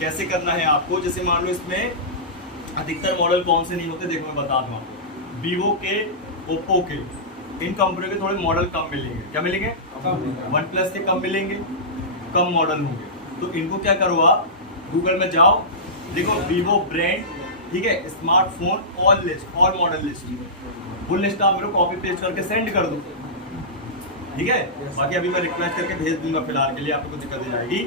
कैसे करना है आपको, जैसे मान लो इसमें अधिकतर मॉडल कौन से नहीं होते, देखो मैं बता दूँ आपको। वीवो के, ओप्पो के, इन कंपनियों के थोड़े मॉडल कम मिलेंगे। क्या मिलेंगे? वन प्लस के कम मिलेंगे, कम मॉडल होंगे। तो इनको क्या करो आप, गूगल में जाओ, देखो वीवो ब्रांड, ठीक है, smartphone all list, all model list, full list आप मेरे को कॉपी पेस्ट करके सेंड कर दो, ठीक है। बाकी अभी मैं रिक्वेस्ट करके भेज दूंगा, फिलहाल के लिए आपको कुछ दिक्कत नहीं जाएगी।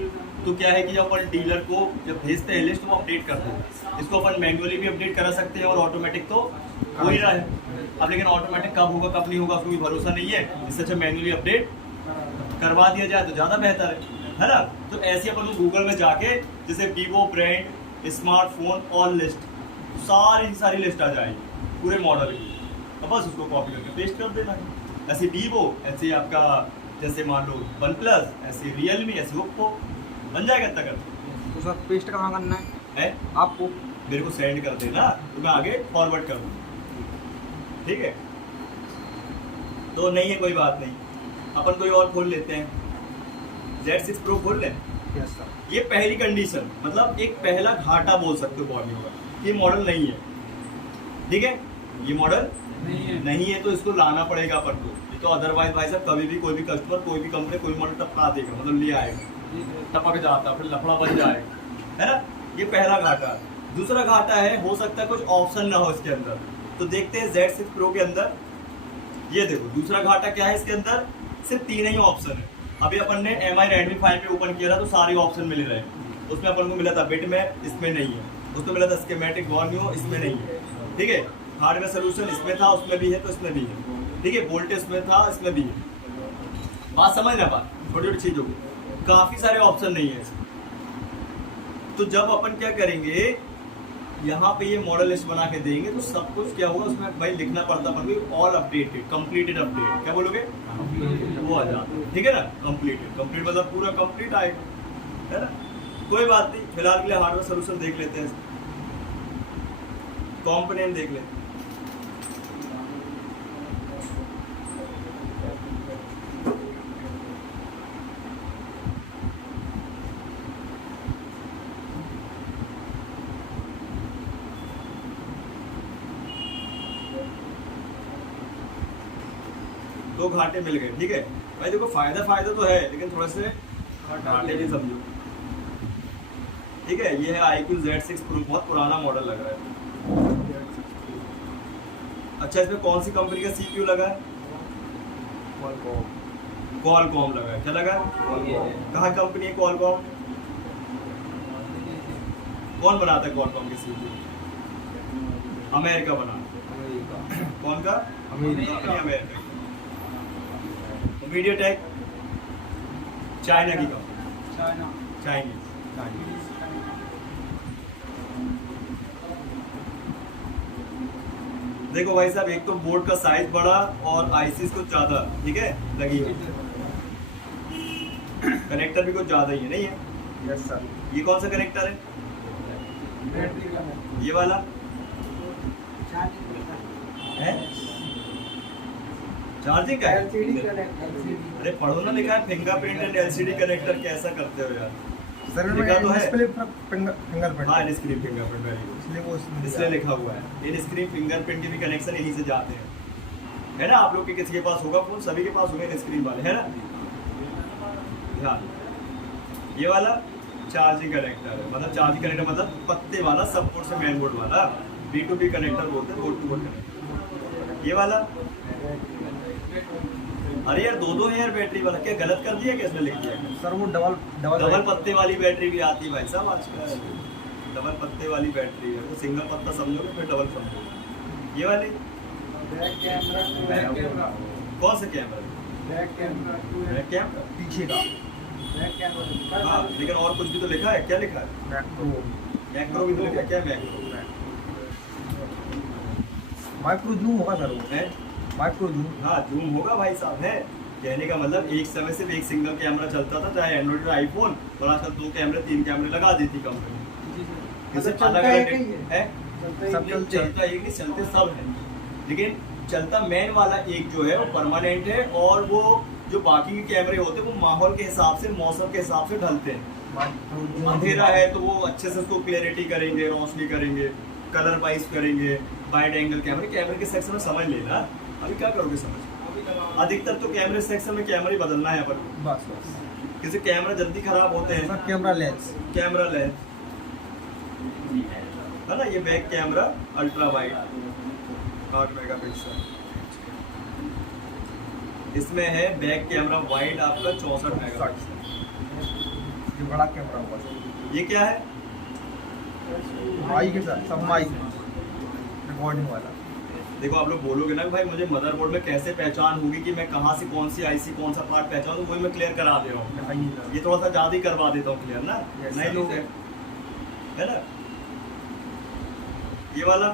तो क्या है कि जब अपन डीलर को जब भेजते हैं लिस्ट, वो अपडेट करते हैं। इसको अपन मैन्युअली भी अपडेट करा सकते हैं और ऑटोमेटिक तो हो ही रहा है अब, लेकिन ऑटोमेटिक कब होगा कब नहीं होगा उसको भी भरोसा नहीं है। इससे अच्छा मैन्युअली अपडेट करवा दिया जाए तो ज़्यादा बेहतर है ना। तो ऐसे अपन को गूगल में जाके जैसे Vivo brand smartphone all list, सारी लिस्ट आ जाएगी पूरे मॉडल की, तो बस उसको कॉपी करके पेस्ट कर देना है। ऐसे वीवो, ऐसे आपका जैसे मान लो वन प्लस, ऐसे रियलमी, ऐसे ओप्पो, बन जाएगा इतना कर। तो सर पेस्ट कहाँ करना है आपको? मेरे को सेंड कर देना, तो मैं आगे फॉरवर्ड कर दूँ, ठीक है। तो नहीं है कोई बात नहीं, अपन कोई और खोल लेते हैं, Z6 Pro खोल लें। Yes sir. ये पहली कंडीशन, मतलब एक पहला घाटा बोल सकते हो बॉर्नियो का, ये मॉडल नहीं है, ठीक है। ये मॉडल नहीं है तो इसको लाना पड़ेगा अपन को, तो अदरवाइज भाई साहब कभी भी कोई भी कस्टमर, कोई भी कंपनी, कोई मॉडल टपका देगा, मतलब ले आएगा, टपक जाता, फिर लफड़ा बन जाएगा, है ना। ये पहला घाटा। दूसरा घाटा है, हो सकता है कुछ ऑप्शन ना हो इसके अंदर, तो देखते हैं Z6 Pro के अंदर। ये देखो दूसरा घाटा क्या है, इसके अंदर सिर्फ 3 ही ऑप्शन है। अभी अपन ने MI Redmi 5 पे ओपन किया था तो सारे ऑप्शन मिल रहे हैं। उसमें अपन को मिला था बिटमैप, इसमें नहीं है। उसमें मिला था स्कीमेटिक वॉर्नियो, इसमें नहीं है, ठीक है। हार्डवेयर सोल्यूशन इसमें था, उसमें भी है, तो इसमें भी है, ठीक है। वोल्टेज में था, इसमें भी है। बात समझ रहे बात, छोटी छोटी चीजों को, काफी सारे ऑप्शन नहीं है इसमें। तो जब अपन क्या करेंगे, यहाँ पे ये मॉडल लिस्ट बना के देंगे तो सब कुछ क्या होगा उसमें भाई लिखना पड़ता है, ऑल अपडेटेड, कंप्लीटेड अपडेट, क्या बोलोगे? वो आ जाता, ठीक है ना। कंप्लीटेड, कंप्लीट मतलब पूरा कंप्लीट आएगा, है ना। कोई बात नहीं, फिलहाल के लिए हार्डवेयर सोल्यूशन देख लेते हैं, कंपोनेंट देख लेते हैं। दो घाटे मिल गए, ठीक है भाई। देखो फायदा तो है, लेकिन थोड़े से घाटे भी समझो, ठीक है। ये है iQOO Z6 Pro, बहुत पुराना मॉडल लग रहा है। अच्छा, इसमें कौन सी कंपनी का CPU लगा है? Qualcomm लगा है। क्या लगा है? कहाँ कंपनी है Qualcomm? कौन बनाता है Qualcomm की CPU? अमेरिका बनाता। कौन का? अमेरिका। मीडियाटेक चाइना की कंपनी, चाइनीज। देखो भाई साहब, एक तो बोर्ड का साइज बड़ा और आईसीस कुछ ज्यादा, ठीक है, लगी हुई। कनेक्टर भी कुछ ज्यादा ही है, नहीं है? Yes sir. ये कौन सा कनेक्टर है? ये वाला है चार्जिंग का है? अरे पढ़ो ना, लिखा है फिंगरप्रिंट एंड LCD कनेक्टर। कैसा करते हो यार? सर लिखा तो है फिंगरप्रिंट। हाँ, इन स्क्रीन फिंगरप्रिंट, वेरी गुड, इसलिए लिखा हुआ है। इन स्क्रीन फिंगरप्रिंट के भी कनेक्शन यहीं से जाते हैं, है ना। आप लोग के किसी के पास होगा फोन, सभी के पास होगा इन स्क्रीन वाले, है ना। ध्यान, ये वाला चार्जिंग कनेक्टर है, मतलब चार्जिंग कनेक्टर मतलब पत्ते वाला, सब पोर्ट से मेन बोर्ड वाला, B2B कनेक्टर बोलते हैं, बोर्ड टू बोर्ड कनेक्टर। ये वाला, अरे यार दो है यार बैटरी वाला, क्या गलत कर दिया? कैसे लिख दिया सर? वो डबल पत्ते वाली बैटरी भी आती है भाई साहब आजकल। डबल पत्ते वाली बैटरी है, वो सिंगल पत्ता समझोगे फिर डबल समझोगे। ये वाली कौन सा कैमरा? बैक कैमरा पीछे का। हाँ, लेकिन और कुछ भी तो लिखा है, क्या लिखा है? मैक्रो भी तो लिखा है, क्या मैक्रो? माइक्रो जूम होगा सर, वो है माइक्रो जूम। हाँ, जूम होगा भाई साहब, है। कहने का मतलब एक समय सिर्फ एक सिंगल कैमरा चलता था, चाहे एंड्रॉइड या आईफोन, और आजकल 2 कैमरे 3 कैमरे लगा देती कंपनी। जैसे अलग अलग है, सब चलता एक नहीं, चलते सब है, लेकिन चलता मेन वाला एक जो है वो परमानेंट है, और वो जो बाकी के कैमरे होते हैं वो माहौल के हिसाब से, मौसम के हिसाब से ढलते हैं। माइक्रो जूम अंधेरा है तो वो अच्छे से उसको क्लियरिटी करेंगे, रोशनी करेंगे, कलर वाइज करेंगे, वाइड एंगल कैमरे के सेक्शन में समझ लेना। अभी क्या करोगे समझ, अधिकतर तो कैमरे सेक्शन में कैमरा ही बदलना है अपन को। बस बस किसी कैमरा जल्दी खराब होते हैं। Sir camera lens camera lens है ना, ये back camera ultra wide 8 megapixel, इसमें है बैक कैमरा वाइड आपका 64 मेगापिक्सल। ये बड़ा कैमरा हुआ सर। ये क्या है? माइक है सर, सब माइक रिकॉर्डिंग वाला। देखो आप लोग बोलोगे ना कि भाई मुझे मदरबोर्ड में कैसे पहचान होगी कि मैं कहाँ से कौन सी आईसी कौन सा पार्ट पहचानूं, वही मैं क्लियर करा दे रहा हूँ। दिखाइए सर। ये थोड़ा सा ज्यादा ही करवा देता हूँ क्लियर ना, Yes, नहीं sir. लोग है ना। ये वाला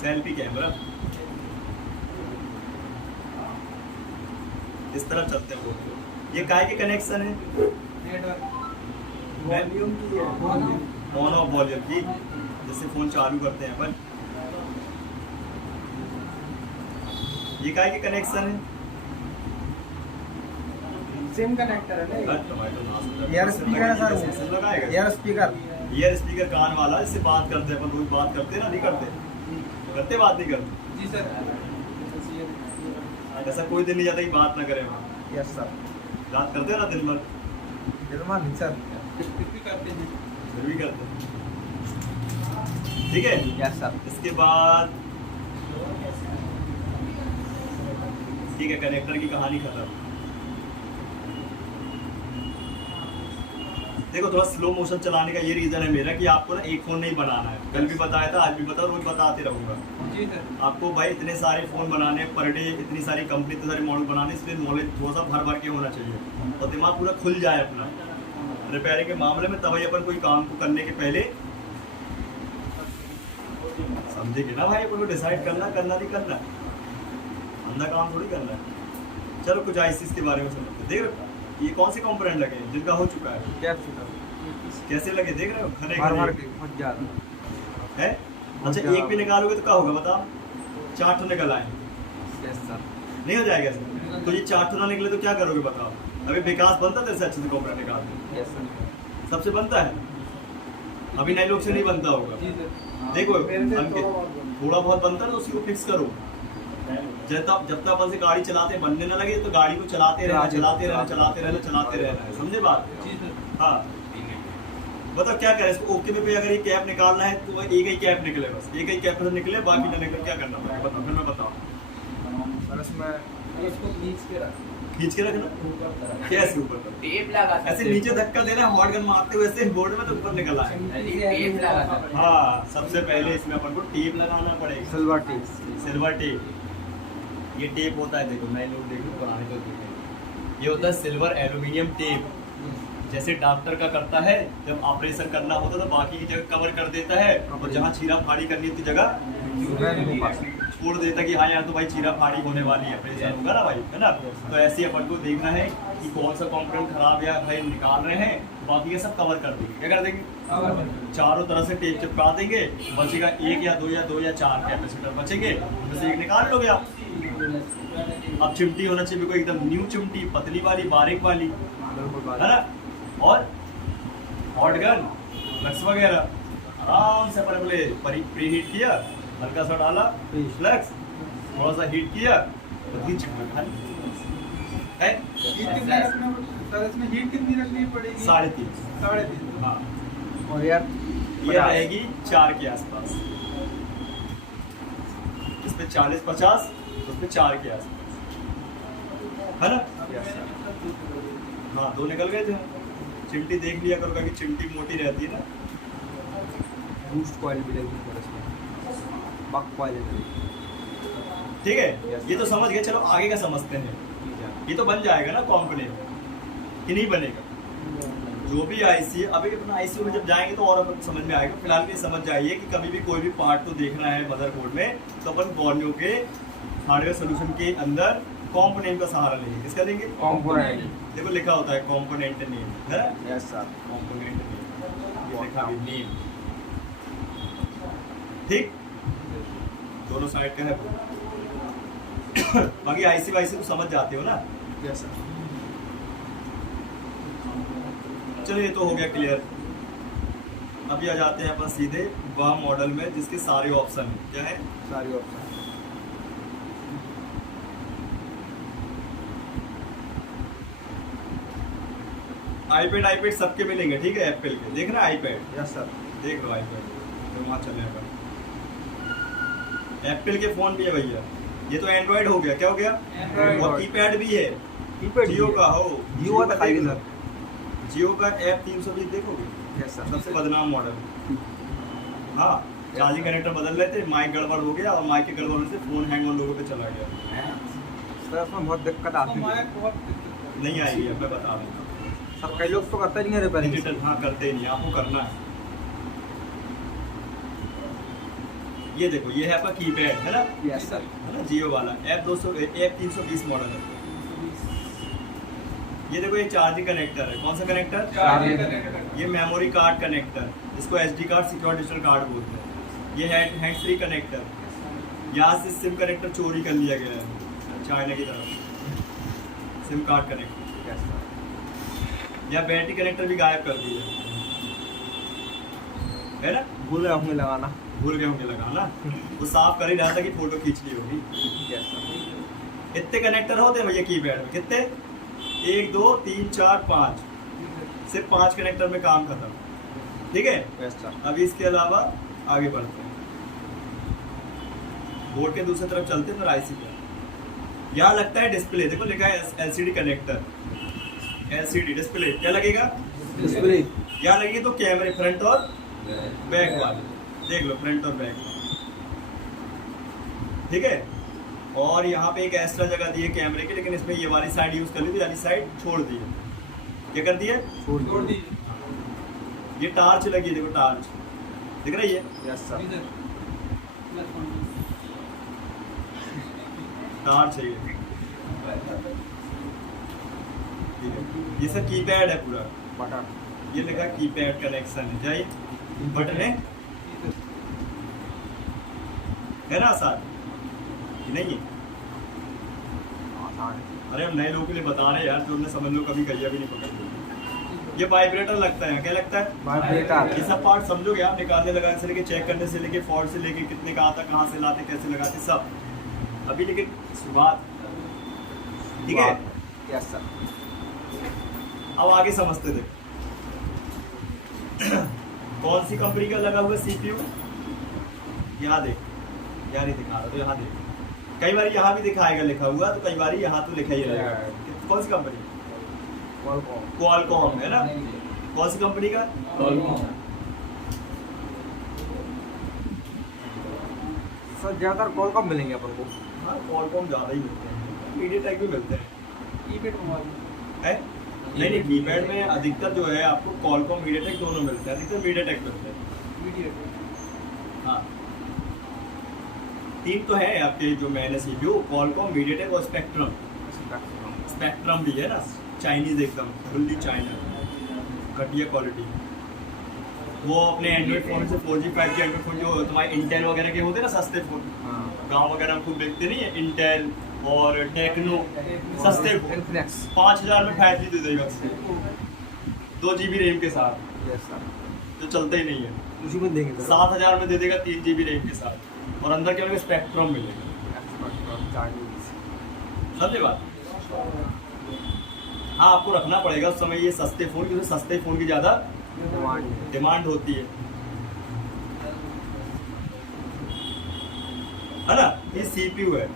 सेल्फी कैमरा, इस तरफ चलते हैं बोलते। ये काय के कनेक्शन है? वॉल्यूम की है। ऑन ऑफ वॉल्यूम की, जैसे फोन चालू करते हैं अपन। ये काय के कनेक्शन है? सेम कनेक्टर है ना। टमाटो एयर स्पीकर है सर वो। वो लगाएगा एयर स्पीकर। ईयर स्पीकर कान वाला, इससे बात करते हैं अपन, रोज बात करते हैं ना, नहीं करते बात नहीं करते। जी सर। ऐसा कोई दिन नहीं जाता कि बात ना करें हम। Yes sir. बात करते हैं ना दिन भर, दिलमा नहीं सर। फिर भी करते हैं। ठीक है, यस सर। इसके बाद ठीक है, कनेक्टर की कहानी खत्म। देखो थोड़ा स्लो मोशन चलाने का ये रीजन है मेरा कि आपको ना एक फोन नहीं बनाना है। कल भी बताया था, आज भी बताओ, रोज बताते रहूंगा। जी सर। आपको भाई इतने सारे फोन बनाने पर डे, इतनी सारी कंपनी, इतने सारे मॉडल बनाने, इसलिए नॉलेज थोड़ा सा भर भर के होना चाहिए और दिमाग पूरा खुल जाए अपना रिपेयरिंग के मामले में। तभी अपन कोई काम को करने के पहले समझेंगे ना भाई, अपन को डिसाइड करना नहीं करना, अंधा काम थोड़ी करना है। चलो कुछ आईसीस के बारे में समझते हैं। देखो ये कौन से कंपोनेंट लगे हैं जिनका हो चुका है, कैसे लगे देख रहे हो, घने बहुत ज्यादा है। अच्छा एक भी निकालोगे तो क्या होगा बताओ? 4 ठो निकल आए, यस सर। नहीं हो जाएगा ऐसे? तो ये 4 ठो ना निकले तो क्या करोगे बताओ? अभी विकास बनता तेरे से अच्छे से कंपोनेंट निकाल दे, यस सर। सबसे बनता है, अभी नए लोग से नहीं बनता होगा। देखो अंकित थोड़ा बहुत बनता है तो उसी को फिक्स करो। जब तक अपन से गाड़ी चलाते बनने ना लगे तो गाड़ी को चलाते रहना, समझे बात? हाँ बताओ क्या करें इसको। ओके पे अगर ये कैप निकालना है तो एक ही कैप निकले, बस एक ही कैप से निकले, बाकी ना निकले, क्या करना पड़ेगा बताओ? फिर मैं बताओ। सर इसमें इसको खींच के रखना, कैसे ऊपर कर? टेप लगा ऐसे नीचे धक्का देना, हॉट गन मारते हुए ऐसे बोर्ड में तो ऊपर निकल आए। टेप लगा हाँ सबसे पहले इसमें अपन को टेप लगाना पड़ेगा, सिल्वर टेप। ये टेप होता है, देखो नए लोग देखो पुराने तो देखें, ये होता है सिल्वर एल्यूमिनियम टेप। जैसे डॉक्टर का करता है जब ऑपरेशन करना होता है तो बाकी की जगह कवर कर देता है और जहाँ चीरा फाड़ी करनी होती जगह छोड़ देता कि हाँ यार तो भाई चीरा फाड़ी होने वाली है, ऑपरेशन होगा ना भाई, है ना। तो ऐसे ही अपन को देखना है कि कौन सा कंपोनेंट खराब या भाई निकाल रहे हैं, बाकी ये सब कवर कर देंगे। क्या कर देंगे? चारों तरफ से टेप चिपका देंगे, बचेगा 1 या 2 या 4 कैपेसिटर बचेंगे, उसमें एक निकाल लोगे आप। अब चिमटी होना चाहिए कोई एकदम न्यू चिमटी, पतली वाली, बारीक वाली, है ना। और हॉट गन फ्लक्स वगैरह आराम से अपन पहले प्री हीट किया, हल्का सा डाला फ्लक्स, थोड़ा सा हीट किया तो हीट चिपका है। इसमें हीट कितनी रखनी पड़ेगी? 3.5। हाँ और यार ये रहेगी 4 के आसपास, इस पे 40-50, उस पे 4 के आसपास, है ना। हाँ 2 निकल गए थे। चिमटी देख लिया करो कि चिमटी मोटी रहती है ना। बूस्ट कॉइल भी लगी है इसमें, बक कॉइल है। ठीक है, ये तो समझ गए। चलो आगे का समझते हैं। ये तो बन जाएगा ना कंपोनेंट कि नहीं बनेगा? जो भी आईसी है, अभी अपना आईसी में जब जाएंगे तो और अपन समझ में आएगा। फिलहाल ये समझ जाइए कि कभी भी कोई भी पार्ट को देखना है मदरबोर्ड में तो अपन बोर्नियो के हार्डवेयर सोल्यूशन के अंदर कंपोनेंट का सहारा लेंगे। किसका लेंगे? कंपोनेंट। देखो लिखा होता है कंपोनेंट नेम, है ना। Yes sir. कंपोनेंट नेम, ये लिखा भी नेम, ठीक, दोनों साइड का है। बाकी आईसी वाईसी तो समझ जाते हो ना, यस सर। चलो ये तो हो गया क्लियर। अभी आ जाते हैं अपन सीधे वह मॉडल में जिसके सारे ऑप्शन हैं। क्या है? सारी ऑप्शन। आईपैड सबके मिलेंगे, ठीक है? एप्पल के देख रहे हैं आईपैड, यस सर। देख लो आईपैड, तो वहाँ चले अपन। एप्पल के फोन भी है भैया। ये तो एंड्रॉइड हो गया, क्या हो गया? Android। और कीपैड भी है, कीपैड जियो का हो। जियो का दिखाइए देख लो। सर। जियो का एफ 320 देखोगे, यस सर। सबसे बदनाम मॉडल। हाँ, चार्जिंग कनेक्टर बदल रहे थे, माइक गड़बड़ हो गया और माइक के गड़बड़ होने से फोन हैंग ऑन लोगों पे चला गया। सर उसमें बहुत दिक्कत आती है। नहीं आएगी, अब मैं बता दूंगा। सर कई लोग तो करते नहीं है रिपेयरिंग। डिजिटल हाँ करते ही नहीं, आपको करना है। ये देखो, ये है आपका कीपैड, है ना? Yes sir. है ना, जियो वाला एफ 320 मॉडल है। ये देखो, ये चार्जिंग कनेक्टर है। कौन सा कनेक्टर? ये मेमोरी कार्ड कनेक्टर, इसको SD card, secure digital card बोलते हैं। ये हैंड फ्री कनेक्टर, यहाँ से सिम कनेक्टर चोरी कर लिया गया है चाइना की तरफ, SIM card connector. Yes sir. या बैटरी कनेक्टर भी गायब कर दिया है ना? भूल गए होंगे लगाना। भूल गए होंगे लगाना, वो साफ कर ही रहा था कि फोटो खींच ली होगी। Yes sir. इतने कनेक्टर होते हैं भैया कीपैड में, कितने? 1 2 3 4 5, सिर्फ 5 कनेक्टर में काम खत्म, ठीक है? Yes sir. अभी इसके अलावा आगे बढ़ते हैं, बोर्ड के दूसरी तरफ चलते हैं, फिर आईसी पे। यहाँ लगता है डिस्प्ले, देखो लिखा है एलसीडी कनेक्टर, एलसीडी डिस्प्ले। क्या लगेगा? डिस्प्ले। यहाँ लगेगी तो कैमरे फ्रंट और बैक वाले, देख लो फ्रंट और बैक, ठीक है? और यहाँ पे एक एक्स्ट्रा जगह दी है कैमरे की, लेकिन इसमें ये वाली साइड यूज कर ली थी, वाली साइड छोड़ दी है। क्या कर दिए? छोड़ दी। ये टार्च लगी है, देखो टार्च दिख रही है? Yes sir. टार्च है ये, ठीक है? ये सब कीपैड है पूरा, बटन। ये लिखा कीपैड कनेक्शन है, जाइए बटन है ना आसान? कि नहीं है? आसान है। अरे हम नए लोगों के लिए बता रहे हैं यार, तो हमने समझ लो कभी कहिया भी नहीं पकड़। ये वाइब्रेटर लगता है, क्या लगता है? वाइब्रेटर। ये सब पार्ट समझोगे आप, निकालने लगाने से लेके चेक करने से लेके फॉल्ट से लेके कितने का आता, कहाँ से लाते, कैसे लगाते, सब अभी, लेकिन शुरुआत, ठीक है? Yes sir. अब आगे समझते थे। कौन सी कंपनी का लगा हुआ सीपीयू? यहाँ देख, यहाँ नहीं दिखा रहा तो यहाँ देख, कई बार यहाँ भी दिखाएगा लिखा हुआ, तो कई बार यहाँ तो लिखा ही रहेगा। कौन सी कंपनी? क्वालकॉम, है ना? कौन सी कंपनी का? सर ज़्यादातर कॉलकॉम मिलेंगे अपन को। हाँ, क्वालकॉम ज़्यादा ही मिलते हैं, मीडियाटेक भी मिलते हैं। है? नहीं, कीपैड में अधिकतर जो है आपको क्वालकॉम मीडियाटेक दोनों मिलते हैं, अधिकतर मीडियाटेक मिलते हैं। हाँ, 3 तो है आपके जो मैंने सीपीयू, क्वालकॉम, मीडियाटेक और स्पेक्ट्रम। स्पेक्ट्रम भी है ना, चाइनीज एकदम फुल्ली चाइना, घटिया क्वालिटी। वो अपने एंड्रॉइड फोन से 4G 5G एंड्रॉइड फोन जो तुम्हारे इंटेल वगैरह के होते हैं ना, सस्ते फोन, हाँ। गांव वगैरह में खूब देखते नहीं है, इंटेल और टेक्नो, सस्ते फोन इन्फिनिक्स। 5000 में 5G दे देगा, 2 GB रैम के साथ, यस सर। जो चलता ही नहीं है। उसी में देंगे सर। 7000 में दे देगा 3 GB रैम के साथ, और अंदर क्या होगा? स्पेक्ट्रम मिलेगा। समझे बात? हाँ, आपको रखना पड़ेगा उस समय ये सस्ते फोन, क्योंकि सस्ते फोन की ज़्यादा डिमांड होती है ना? ये सीपीयू है।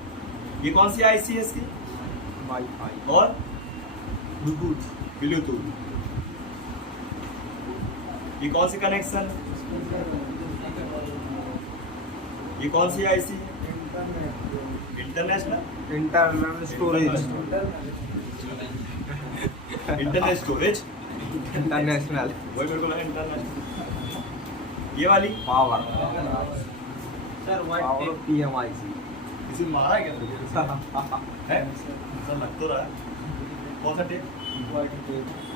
ये कौन सी आईसी है इसकी? वाईफाई और ब्लूटूथ। ब्लूटूथ। ये कौन सी कनेक्शन? ये कौन सी आईसी है? International. Internal storage. Internet storage, international. वही मेरे को लगा इंटरनेशनल। ये वाली पावर। Sir power PMIC। किसी ने मारा है क्या तुझे? है सर, लग तो रहा है। कौन सा टेप?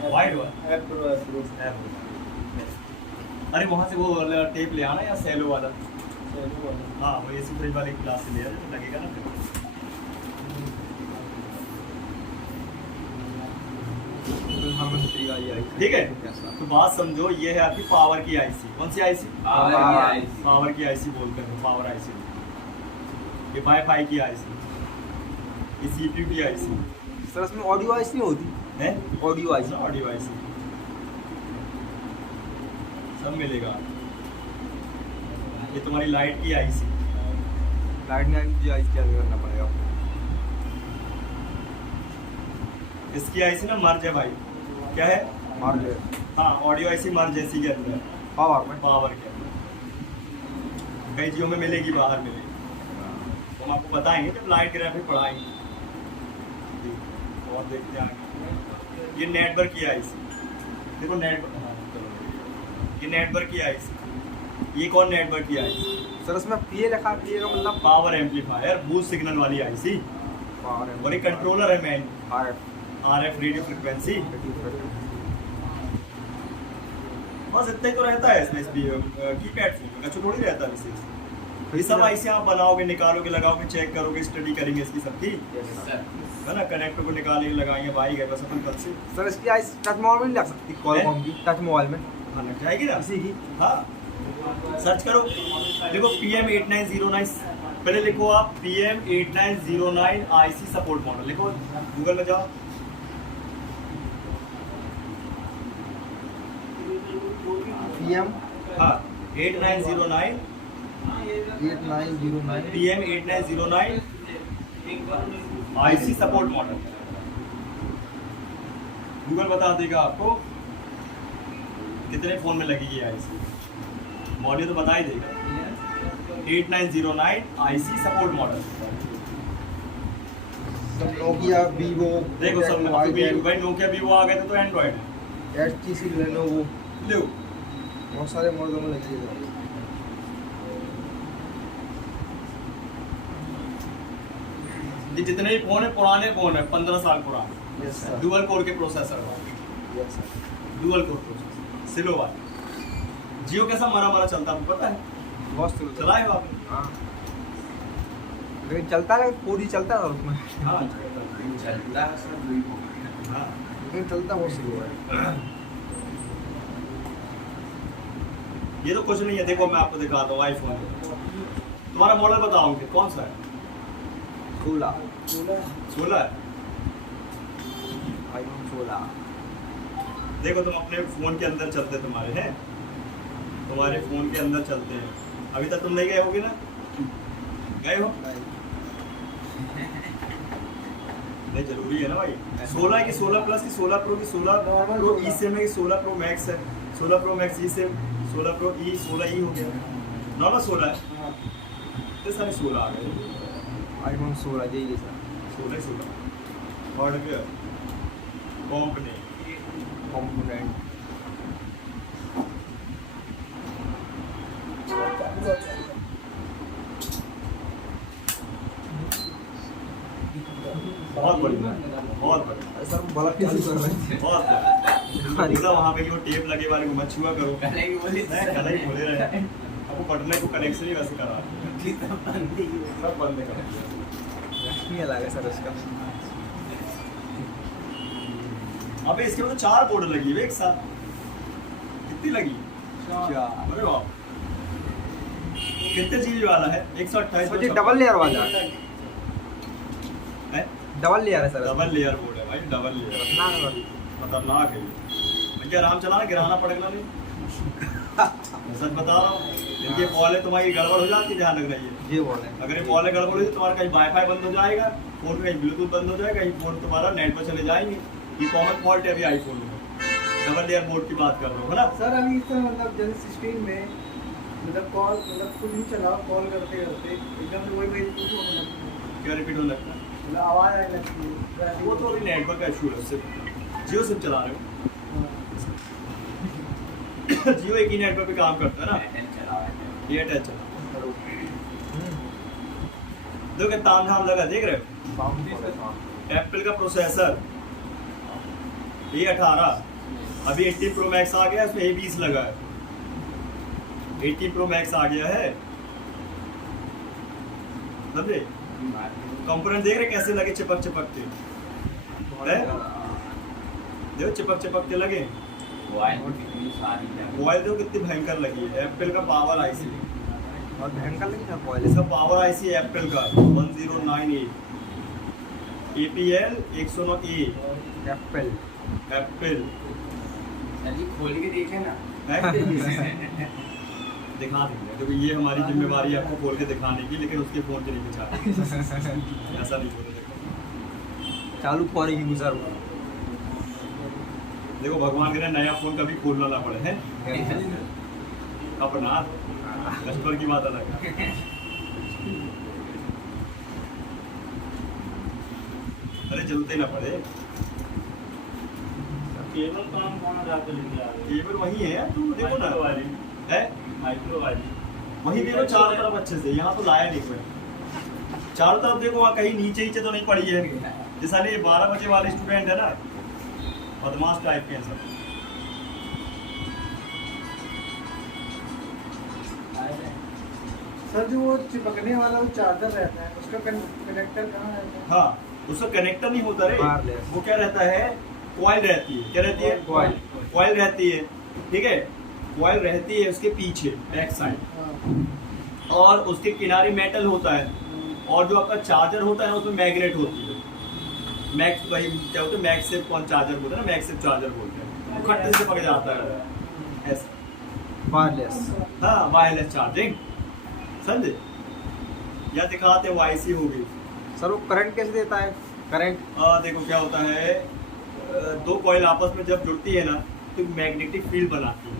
वाइड वाला। अरे वहाँ से वो वाला टेप ले आना, या सेलो वाला? हाँ, वो एसी फ्रिज वाली क्लास से ले आना, लगेगा ना फिर। प्रधानमंत्री वाली आई। ठीक है, तो बात समझो, ये है आपकी पावर की आईसी। कौन सी आईसी? पावर की आईसी बोलते हैं, पावर आईसी। ये वाईफाई की आईसी, ये सीपीयू की आईसी सर इसमें ऑडियो आईसी नहीं होती है, ऑडियो आईसी ऑडियो आईसी सब मिलेगा। ये तुम्हारी लाइट की आईसी, लाइट में मुझे आईसी क्या करना पड़ेगा इसकी आईसी ना मर्ज है भाई। क्या है? मार दे हाँ, ऑडियो आईसी मर्ज जैसी के अंदर, पावर में पावर के अंदर कई चीजों में मिलेगी, बाहर मिलेगी। तो हम आपको बताएंगे जब लाइट ग्राफिक पढ़ाएंगे। और देखते हैं आगे। ये नेटवर्क की आईसी, देखो नेटवर्क, ये नेटवर्क की आईसी। ये कौन नेटवर्क की आईसी? सर इसमें पीए लिखा, पीए का मतलब पावर एम्पलीफायर, बूस्ट सिग्नल वाली आईसी। पावर है। और ये कंट्रोलर है main, RF RF radio frequency. बस इतना ही तो रहता है इसमें कीपैड फोन में, कुछ थोड़ी रहता है विशेष। ये सब आईसी आप बनाओगे, निकालोगे, लगाओगे, चेक करोगे, स्टडी करेंगे इसकी सबकी, है ना। कनेक्टर को निकालेंगे, लगाएंगे, भाई गए बस अपन कल से। सर इसकी आईसी टच मोबाइल में नहीं लग सकती, कॉलकॉम की टच मोबाइल में हाँ, लग जाएगी ना इसी की। हाँ, सर्च करो, देखो PM8909, पहले लिखो आप PM8909 आईसी सपोर्ट मॉडल, लिखो गूगल में जाओ। PM हाँ, 8909 8909 PM8909 IC support model. Google बता देगा आपको कितने फोन में लगेगी आईसी, मॉडल तो बता ही देगा। 8909 आईसी सपोर्ट मॉडल। सब नोकिया, वीवो, देखो सब भाई नोकिया वीवो आ गए थे तो एंड्रॉइड है। HTC, लेनोवो, लो बहुत सारे मॉडलों में लगी है। ये जितने भी फोन है पुराने फोन है, 15 साल पुराने, यस सर, डुअल कोर के प्रोसेसर वाले, yes sir. Dual core processor, slow वाले। जियो कैसा मरा मरा चलता है आपको पता है? बहुत स्लो चलाए हो आपने? हाँ, लेकिन चलता है, 4G चलता है उसमें, हाँ हाँ। लेकिन चलता बहुत स्लो है। ये तो कुछ नहीं है, देखो मैं आपको दिखाता हूँ आईफोन। तुम्हारा मॉडल बताओगे कौन सा है? 16 16 है। iPhone 16। देखो तुम अपने फोन के अंदर चलते, तुम्हारे हैं, तुम्हारे फोन के अंदर चलते हैं। अभी तक तुम नहीं गए होगे ना? गए हो? नहीं, जरूरी है ना भाई। 16 की 16 प्लस की 16 प्रो की 16 प्रो ई सिम है कि 16 प्रो मैक्स है, 16 प्रो मैक्स ई सिम, 16 प्रो ई, 16 ई हो गया, नॉर्मल 16 है। तो सारे 16 आ गए, iPhone 16 यही सर, 16 हार्डवेयर कंपनी। कंपोनेंट बहुत बढ़िया, बहुत बढ़िया, सर बड़ा कैसे कर रहे हैं? बहुत बढ़िया। वहाँ पे वो टेप लगे वाले को मत छुआ करो, गला ही बोले रहे हैं। आपको पटना को कनेक्शन ही वैसे करा, सब बंद कर नहीं लगा सर इसका। अबे इसके में तो 4 बोर्ड लगी है एक साथ, कितनी लगी? क्या अरे वाह, कितने जीबी वाला है? 128 मुझे डबल लेयर वाला है, डबल लेयर है सर, डबल लेयर बोर्ड है भाई, डबल लेयर, ना ना खतरनाक है ये। भैया आराम चलाना, गिराना पड़ेगा नहीं। मैं सच बता रहा हूँ, इनके बॉल है तुम्हारी गड़बड़ हो जाती है, ध्यान रख रही है। ये बोल रहे हैं। अगर ये बॉल गड़बड़ हुई तो तुम्हारा कहीं वाईफाई बंद हो जाएगा, फोन कहीं ब्लूटूथ बंद हो जाएगा, कहीं फोन तुम्हारा नेट पर चले जाएंगे। ये कॉमन फॉल्ट है अभी आईफोन में। डबल लेयर बोर्ड की बात कर रहा हूँ, है ना? सर अभी इसका मतलब जैसे 16 में मतलब कॉल मतलब कुछ नहीं चला, कॉल करते करते एकदम से वही मतलब क्या रिपीट होने लगता है? आवाज़ आने लगती है। वो तो अभी नेटवर्क का इशू है, उससे जियो सिम चला रहे हो। जियो एक ही नेटवर्क पे काम करता है ना, एयरटेल चला। देखो ताम झाम लगा, देख रहे हो? एप्पल का प्रोसेसर A18, अभी 18 प्रो मैक्स आ गया, उसमें A20 लगा है। 18 प्रो मैक्स आ गया है, समझे? कंपोनेंट देख रहे कैसे लगे, चिपक चिपक के, है? देखो चिपक चिपक के लगे। मोबाइल देखो कितनी भयंकर लगी है। एप्पल का पावर आईसी, और भयंकर लगी था कॉल। इसका पावर आईसी एप्पल का 1098 APL 109A एप्पल एप्पल खोल के देखे ना। दिखा देंगे क्योंकि ये हमारी जिम्मेवारी है आपको खोल के दिखाने की, लेकिन उसके फोन के नहीं दिखा ऐसा नहीं बोले। चालू पौड़ी की गुजर। देखो भगवान के नया फोन कभी खोलना ना पड़े है अपना कस्टमर की बात अलग है। अरे जलते ना पड़े। केबल काम कौन जाके लेके आ रहे केबल वही है, तुम देखो ना वाली है माइक्रो वाली। वही देखो चारों तरफ अच्छे से। यहाँ तो लाया नहीं कोई। चारों तरफ देखो वहाँ कहीं नीचे नीचे तो नहीं पड़ी है। जैसा ये 12 बजे वाले स्टूडेंट है ना, बदमाश टाइप के हैं सब। सर जो वो चिपकने वाला वो चार्जर रहता है, उसका कनेक्टर कहाँ रहता है? हाँ उसका कनेक्टर नहीं होता रे, Wireless। वो क्या रहता है, कॉइल रहती है। क्या रहती है? Coil। कॉइल रहती है, ठीक है। कॉइल रहती है उसके पीछे बैक साइड, हाँ। और उसके किनारे मेटल होता है, और जो आपका चार्जर होता है ना उसमें मैग्नेट होती है। मैक्स वही क्या होता है, मैक्सिव कौन चार्जर बोलते हैं ना, मैक्सिव चार्जर बोलते हैं। वो खट्टे से पक जाता है ऐसा। वायरलेस। हाँ वायरलेस चार्जिंग, समझे? या दिखाते वो आईसी होगी। सर वो करंट कैसे देता है? करंट देखो क्या होता है, दो कॉइल आपस में जब जुड़ती है ना तो मैग्नेटिक फील्ड बनाती है,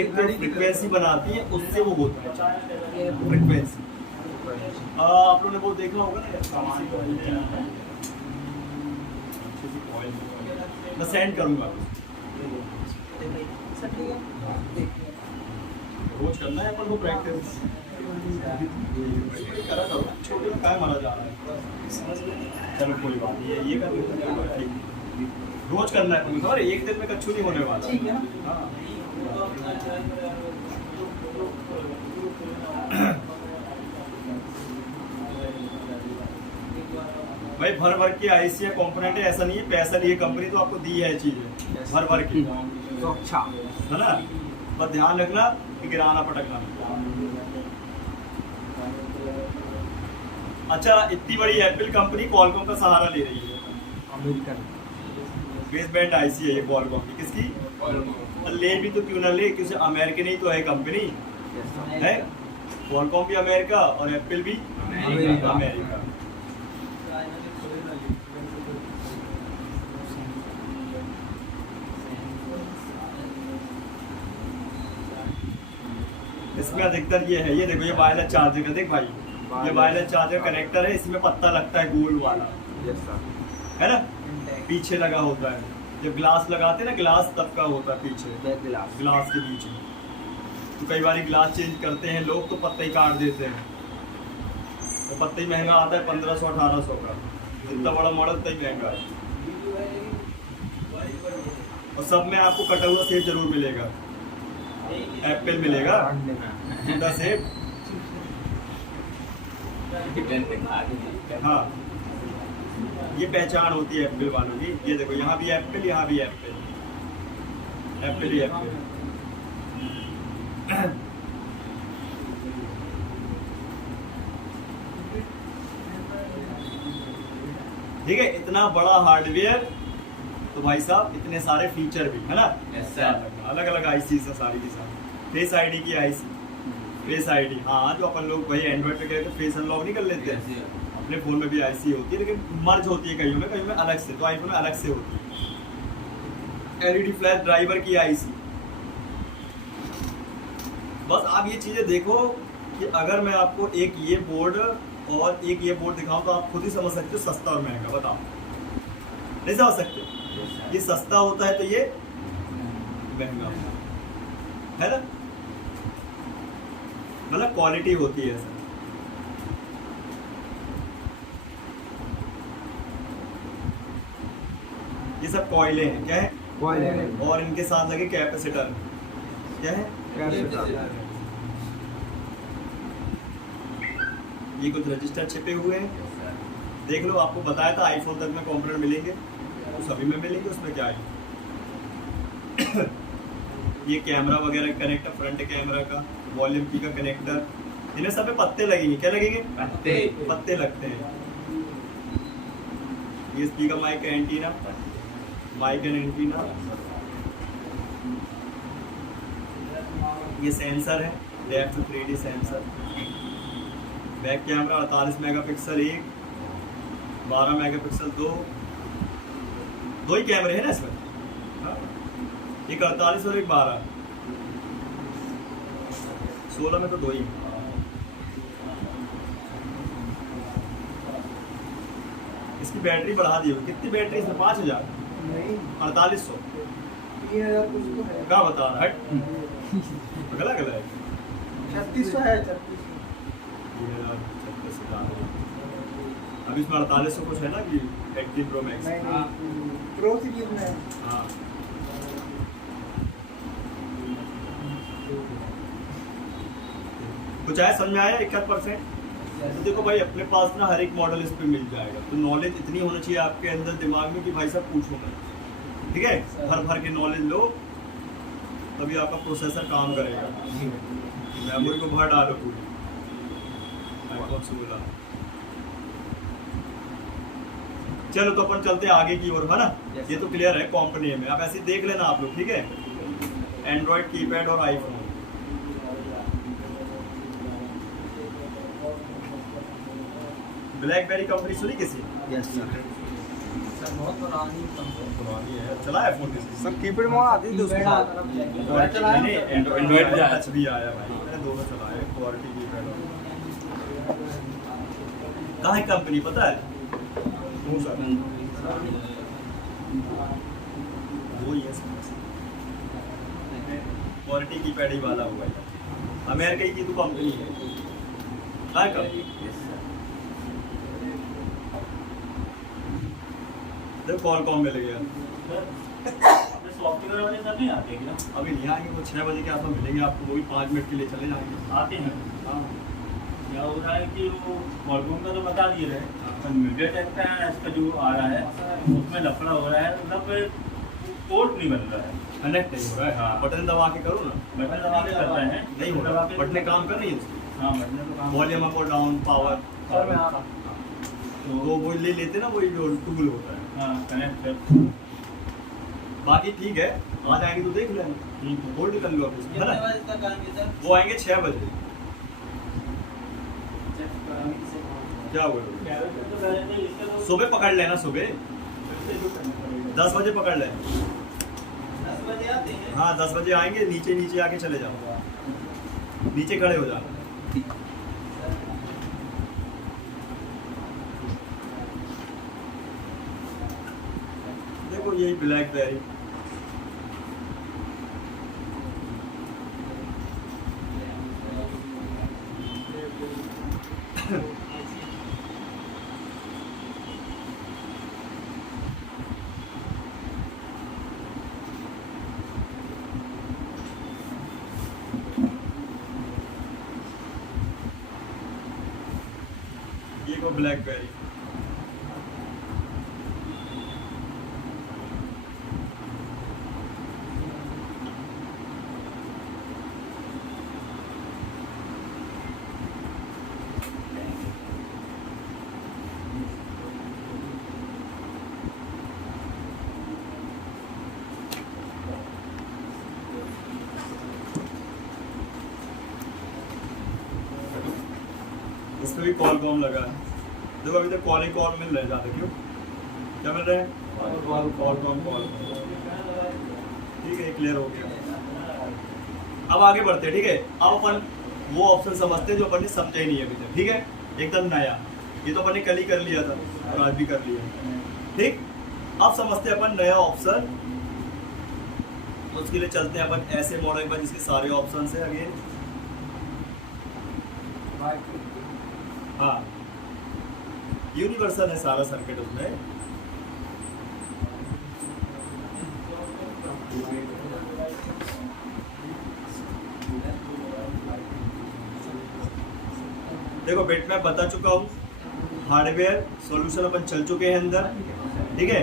एक तो फ्रीक्वेंसी बनाती है, उससे वो होता है फ्रीक्वेंसी। आप लोगों ने वो देखा होगा ना, मैं सेंड करूंगा। रोज करना है अपन को प्रैक्टिस। करा करो, छोटे में काय मारा जा रहा है। चलो कोई बात नहीं है, ये कर लेते हैं, ठीक। रोज करना है अपन को, और एक दिन में कच्छु नहीं होने वाला। ठीक है ना? हाँ। भाई भर भर की आईसी या कंपोनेंट है, ऐसा नहीं है पैसा लिए कंपनी तो आपको दी है चीजें भर भर की, तो अच्छा है ना। बस ध्यान रखना कि गिराना पटकना। अच्छा इतनी बड़ी एप्पल कंपनी कॉलकॉम का सहारा ले रही है। अमेरिकन बेस बैंड आईसी है ये कॉलकॉम की। किसकी? ले भी तो क्यों ना ले, क्योंकि अमेरिकन ही तो है कंपनी, है। कॉलकॉम भी अमेरिका और एप्पल भी अमेरिका। इसमें अधिकतर ये है, ये देखो ये वायरलेस चार्जर का, देख भाई ये वायरलेस चार्जर कनेक्टर है, इसमें पत्ता लगता है गोल वाला, है ना, पीछे लगा होता है। जब ग्लास लगाते हैं ना, ग्लास तब का होता है पीछे, ग्लास के पीछे। तो कई बार ग्लास चेंज करते हैं लोग तो पत्ता ही काट देते हैं, तो पत्ता ही महंगा आता है 1500-1800 का। जितना बड़ा मॉडल उतना ही महंगा है। और सब में आपको कटा हुआ सेब जरूर मिलेगा। एप्पल मिलेगा जुड़ा सेब, हाँ ये पहचान होती है एप्पल वालों की। ये देखो यहाँ भी एप्पल, यहाँ भी एप्पल, एप्पल ही एप्पल। ठीक है, इतना बड़ा हार्डवेयर तो भाई साहब इतने सारे फीचर भी, है ना। अलग अलग आईसी है सारी की सारी। फेस आईडी की आईसी, फेस आईडी, हाँ जो अपन लोग भाई एंड्रॉइड पे कहते हैं फेस अनलॉक नहीं कर लेते हैं, अपने फोन में भी आईसी होती है, लेकिन मर्ज होती है कहीं में अलग से, तो आईफोन में अलग से होती है। एलईडी फ्लैश ड्राइवर की आईसी। बस आप ये चीजें देखो कि अगर मैं आपको एक ये बोर्ड और एक ये बोर्ड दिखाऊं तो आप खुद ही समझ सकते हो सस्ता और महंगा। बताओ, नहीं समझ सकते? ये सस्ता होता है तो ये महंगा है ना, मतलब क्वालिटी होती है सर। ये सब कॉइलें हैं, क्या है? कॉइल है और इनके साथ लगे कैपेसिटर, क्या है? ये कुछ रजिस्टर छिपे हुए हैं, देख लो। आपको बताया था आईफोन तक में कंपोनेंट मिलेंगे, तो सभी में मिलेंगे, उसमें क्या है। ये कैमरा वगैरह कनेक्टर, फ्रंट कैमरा का, वॉल्यूम की का कनेक्टर, इन्हें सब पे पत्ते लगेंगे। क्या लगेंगे? पत्ते लगते हैं। ये स्पीकर माइक का एंटीना, माइक एंड एंटीना, ये सेंसर है, depth 3D sensor. Back camera 48 megapixel एक, 12 मेगापिक्सल दो ही कैमरे हैं ना इसमें। हाँ? एक 48 और एक 12, 16 में तो दो ही। इसकी बैटरी बढ़ा दी होगी। कितनी बैटरी इसमें? 5000, नहीं 4800 3000 कुछ तो है। क्या बता रहा है? गला गला है। 3600 है 3600। 3600। अभी इसमें 4800 कुछ है ना कि 18 प्रो मैक्स। नहीं प्रो सीरीज में है। हाँ, कुछ आया समझ में आया? 71%। तो देखो भाई, अपने पास ना हर एक मॉडल इस पे मिल जाएगा। तो नॉलेज इतनी होना चाहिए आपके अंदर दिमाग में कि भाई साहब पूछो मत, ठीक है? भर भर के नॉलेज लो, तभी आपका प्रोसेसर काम करेगा। मेमोरी को भर डालो पूरी। iPhone 16। चलो तो अपन चलते हैं आगे की ओर, है ना? ये तो क्लियर है कंपनी में। आप ऐसे ही देख लेना आप लोग, ठीक है? एंड्रॉइड कीपैड और आईफोन। ब्लैकबेरी कंपनी सुनी किसी? Yes sir. सर बहुत पुरानी है। चला है फोन किसी? सर कीपैड में आती थी उसके साथ। नहीं, एंड्रॉइड टच भी आया भाई, मैंने दोनों चलाए, क्वालिटी कीपैड। कहाँ है कंपनी पता है? वो सर वो ही है, क्वालिटी कीपैड ही वाला हुआ है। अमेरिका की तो कंपनी है। कहाँ है कंपनी? कॉलकॉम मिल गया। सॉफ्टवेयर वाले सब नहीं आते क्या? अभी नहीं आएंगे, वो 6 बजे के आसपास मिलेंगे आपको। वो भी 5 मिनट के लिए चले जाएंगे। आते हैं। हाँ, क्या हो रहा है कि वो कॉलकॉम का तो बता दिए रहे, मीडियाटेक का इसका जो आ रहा है उसमें लफड़ा हो रहा है। मतलब पोर्ट नहीं बन रहा है, कनेक्ट नहीं हो रहा है। हाँ। बटन दबा के करो ना। बटन दबा के कर रहे हैं, नहीं हो रहा, बटन काम कर रही है उसकी। हाँ बटन तो काम। वॉल्यूम अप और डाउन, पावर, तो वो ले लेते ना, वही जो टूल होता है। हाँ कनेक्ट कर। बाकी ठीक है, आ जाएंगे तो देख लेना, होल्ड कर लो आप इसको, है ना? वो आएंगे 6 बजे। क्या बोलो? सुबह पकड़ लेना, सुबह 10 बजे पकड़ लें। 10 बजे आते हैं। हाँ 10 बजे आएंगे, नीचे आके चले जाओ, नीचे खड़े हो जाओ। देखो यही ब्लैकबेरी। ये को ब्लैकबेरी। इस पे भी कॉलकॉम लगा है। देखो अभी तक कॉलिंग कॉल मिल रहे हैं ज़्यादा। क्यों? क्या मिल रहे हैं? Qualcomm call. ठीक है, क्लियर हो गया। अब आगे बढ़ते हैं, ठीक है? अब अपन वो ऑप्शन समझते हैं जो अपन ने समझा ही नहीं है अभी तक, ठीक है? एकदम नया, ये तो अपन ने कल ही कर लिया था और आज भी कर लिया, ठीक? अब समझते हैं अपन नया ऑप्शन। तो उसके लिए चलते हैं अपन ऐसे मॉडल पर जिसके सारे ऑप्शन है। अगेन हाँ, यूनिवर्सल है सारा सर्किट उसमें। देखो बेट मैं बता चुका हूँ, हार्डवेयर सॉल्यूशन अपन चल चुके हैं अंदर, ठीक है?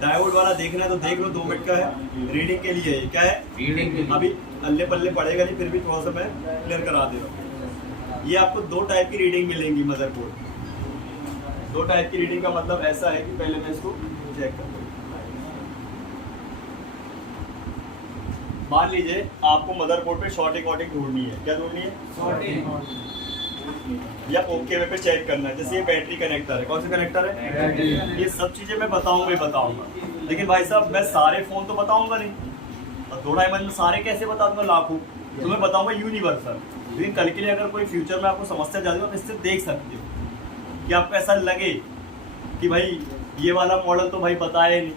डायोड वाला देखना है तो देख लो, 2 मिनट का है, रीडिंग के लिए है। क्या है? रीडिंग के लिए। अभी अल्ले पल्ले पड़ेगा नहीं, फिर भी थोड़ा सा मैं क्लियर करा दे रहा हूँ। ये आपको 2 टाइप की रीडिंग मिलेंगी मदरबोर्ड। 2 टाइप की रीडिंग का मतलब ऐसा है कि पहले मैं इसको चेक कर लूँ। मान लीजिए आपको मदरबोर्ड पे शॉर्टिंग वॉटिंग ढूंढनी है। क्या ढूंढनी है? शॉर्टिंग। या ओके वे पे चेक करना है। जैसे ये बैटरी कनेक्टर है, कौन सा कनेक्टर है? बैटरी। ये सब चीजें मैं बताऊंगा ही बताऊंगा, लेकिन भाई साहब मैं सारे फोन तो बताऊंगा नहीं, और 2-2.5 में सारे कैसे बता दूंगा लाखों। तो मैं बताऊंगा यूनिवर्सल। लेकिन कल के लिए अगर कोई फ्यूचर में आपको समस्या जाती हो तो इससे देख सकते हो कि आपको ऐसा लगे कि भाई ये वाला मॉडल तो भाई बताया ही नहीं,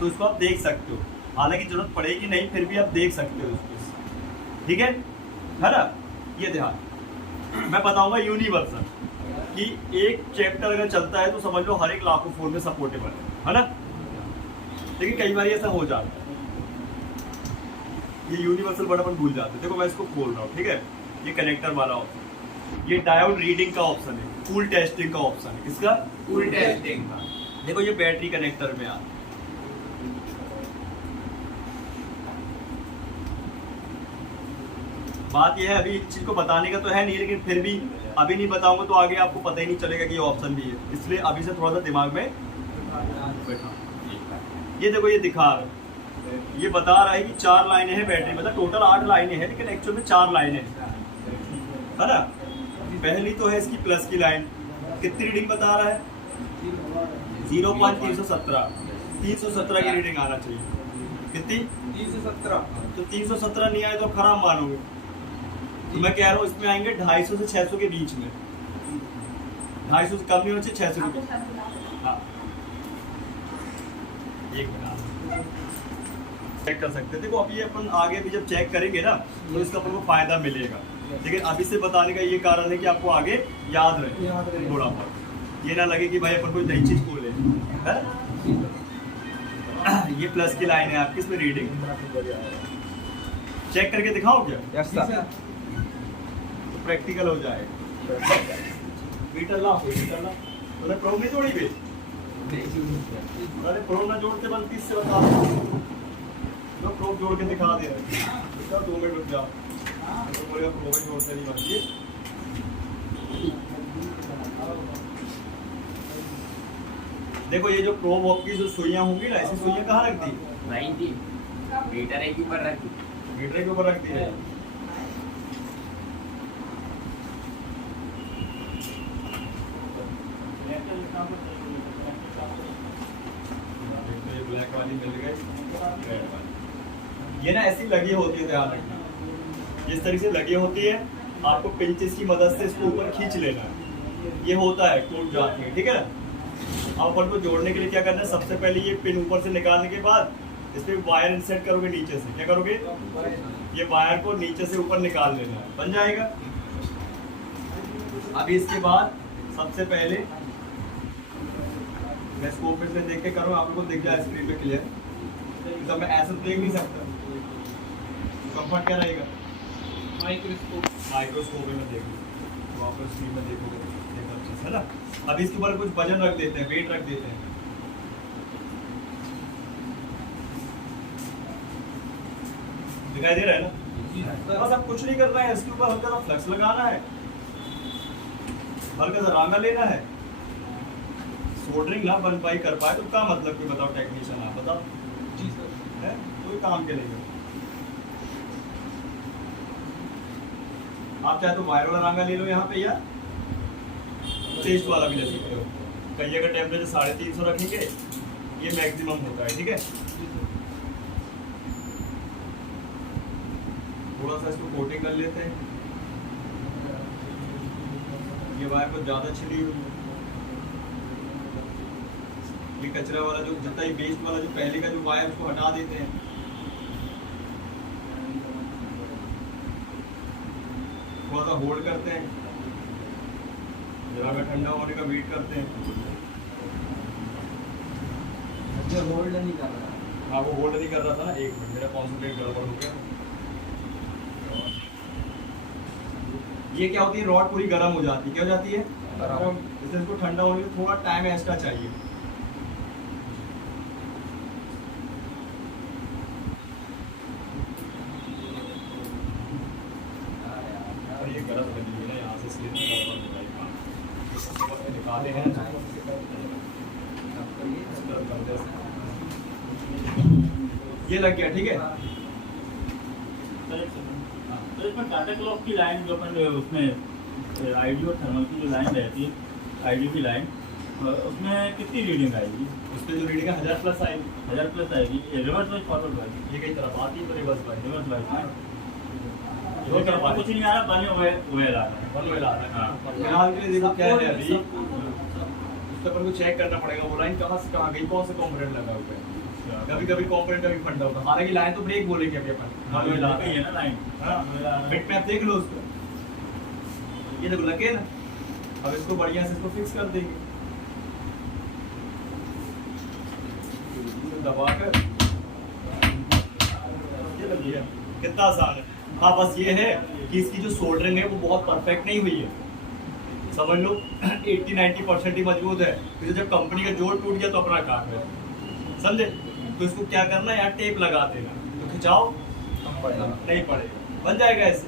तो इसको आप देख सकते हो। हालांकि जरूरत पड़ेगी नहीं, फिर भी आप देख सकते हो इसको। ठीक है ना? ये ध्यान मैं बताऊंगा यूनिवर्सल कि एक चैप्टर अगर चलता है तो समझ लो हर एक लाखों फोन में सपोर्टेबल है ना? लेकिन कई बार ऐसा हो जाता है, ये यूनिवर्सल वर्ड अपन भूल जाते हैं। देखो मैं इसको खोल रहा हूँ, ठीक है? ये कनेक्टर वाला ऑप्शन, ये डायोड रीडिंग का ऑप्शन है, कूल टेस्टिंग का ऑप्शन है। किसका? कूल टेस्टिंग का। देखो ये बैटरी कनेक्टर में आता है। बात यह है, अभी इस चीज को बताने का तो है नहीं, लेकिन फिर भी अभी नहीं बताऊंगा तो आगे आपको पता ही नहीं चलेगा कि ये ऑप्शन भी है, इसलिए अभी से थोड़ा सा दिमाग में बैठा। ये देखो ये दिखा रहा है, ये बता रहा है कि 4 लाइनें हैं बैटरी, मतलब टोटल 8 लाइनें हैं, लेकिन एक्चुअल में 4 लाइनें हैं, है ना? पहली तो है इसकी प्लस की लाइन, कितनी रीडिंग बता रहा है? 0.317 317 की रीडिंग आना चाहिए। कितनी? 317। तो 317 नहीं आए तो खराब मानोगे। तो मैं कह रहा हूँ इसमें आएंगे 250 से 600 के बीच में, 250 से कम नहीं होना चाहिए, 600 के बीच। हाँ, एक मिनट चेक कर सकते हैं। देखो अभी अपन आगे भी जब चेक करेंगे ना तो इसका अपन को फायदा मिलेगा, लेकिन अभी से बताने का ये कारण है कि आपको आगे याद रहे थोड़ा बहुत, ये ना लगे कि भाई अपन कोई नई चीज खोले, है? ये प्लस की लाइन है आपकी, इसमें रीडिंग चेक करके दिखाओ क्या? Yes sir. तो प्रैक्टिकल हो जाए। मीटर ला, मीटर ला। तूने प्रोब नहीं जोड़ी भी? अरे प्रोब ना जोड़ते बल 30 से बता दो, प्रोब जोड़ के दिखा दे रहे हैं। 2 मिनट रुक जाओ, तो बोलेगा प्रोब जोड़ते नहीं बनती। देखो ये जो प्रोब की जो सुइयां होंगी ना, ऐसी सुइयां कहाँ रखती है? 90 मीटर एक ऊपर रखी, मीटर के ऊपर रखती है। ये ब्लैक वाली मिल गई, रेड वाली। ये ना ऐसी लगी होती है, ध्यान रखना, इस तरीके से लगी होती है। आपको पिंचेस की मदद से इसको ऊपर खींच लेना है, ये होता है, टूट जाती है, ठीक है? अब अपन को जोड़ने के लिए क्या करना है? सबसे पहले ये पिन ऊपर से निकालने के बाद इसमें वायर इंसर्ट करोगे नीचे से। क्या करोगे? ये वायर को नीचे से ऊपर निकाल लेना है, बन जाएगा। अभी इसके बाद सबसे पहले मैं स्कोप में से देख के करूँ, आप लोगों को दिख जाए स्क्रीन पे क्लियर, तो मैं ऐसे देख नहीं सकता, कंफर्ट क्या रहेगा? माइक्रोस्कोप में देख लो, तो आप स्क्रीन में देखोगे, देखो अच्छे से, है ना? अभी इसके ऊपर कुछ वजन रख देते हैं, वेट रख देते हैं। दिखाई दे रहा है ना? बस अब कुछ नहीं करना है, इसके ऊपर हल्का सा फ्लक्स लगाना है, हल्का सा रांगा लेना है। सोल्डरिंग ना बन पाई कर पाए तो क्या मतलब, कोई बताओ टेक्नीशियन, आप बताओ। जी सर। है कोई काम के नहीं। आप चाहे तो वायर वाला रांगा ले लो यहाँ पे, या टेस्ट वाला भी ले सकते हो। कहिए का टेम्परेचर 350 रखेंगे, ये मैक्सिमम होता है, ठीक है? थोड़ा सा इसको कोटिंग कर लेते हैं। ये वायर को ज़्यादा छिली हुई है, ये कचरा वाला जो जितना ही वेस्ट वाला जो पहले का जो वायर उसको हटा देते हैं। थोड़ा सा होल्ड करते हैं, जरा का ठंडा होने का वेट करते हैं। होल्ड नहीं कर रहा। हाँ वो होल्ड नहीं कर रहा था ना, एक मिनट, मेरा कॉन्सेंट्रेट गड़बड़ हो गया। ये क्या होती है? रॉड पूरी गर्म हो जाती है। क्या हो जाती है? इसलिए इसको ठंडा होने में थोड़ा टाइम एक्स्ट्रा चाहिए। दिखाते हैं। ये लग गया, ठीक है। तो इसमें टाटा क्लॉक की लाइन जो अपन उसमें आईडी और थर्मल की जो लाइन रहती है, आईडी की लाइन, उसमें कितनी रीडिंग आएगी? उस पर जो रीडिंग है 1000 प्लस आएगी। 1000 प्लस आएगी। Reverse wise forward wise? ये कई तरफ आती है, रिवर्स बाय रिवर्स वाइज दो तरफ आती कुछ नहीं आ रहा, बने हुए आ रहा है। वन वे ला रहा है। हाँ। फिलहाल के लिए देखो क्या है अभी, उसको अपन को चेक करना पड़ेगा वो लाइन कहाँ से कहाँ गई, कौन सा कंपोनेंट लगा हुआ है। कभी कभी कंपोनेंट कभी फंडा होता है। हालांकि लाइन तो ब्रेक बोलेंगे अभी अपन, वन वे ला गई है ना लाइन। बिट में आप देख लो उसको, ये देखो लगे ना। अब इसको बढ़िया से इसको फिक्स कर देंगे, दबाकर। ये लग गया, कितना आसान है। हाँ बस ये है कि इसकी जो सोल्डरिंग है वो बहुत परफेक्ट नहीं हुई है, समझ लो 80-90% ही मजबूत है। फिर जब कंपनी का जोड़ टूट गया तो अपना काम है, समझे। तो इसको क्या करना है, यार टेप लगा देना, तो खिंचाओ नहीं पड़ेगा, बन जाएगा ऐसे।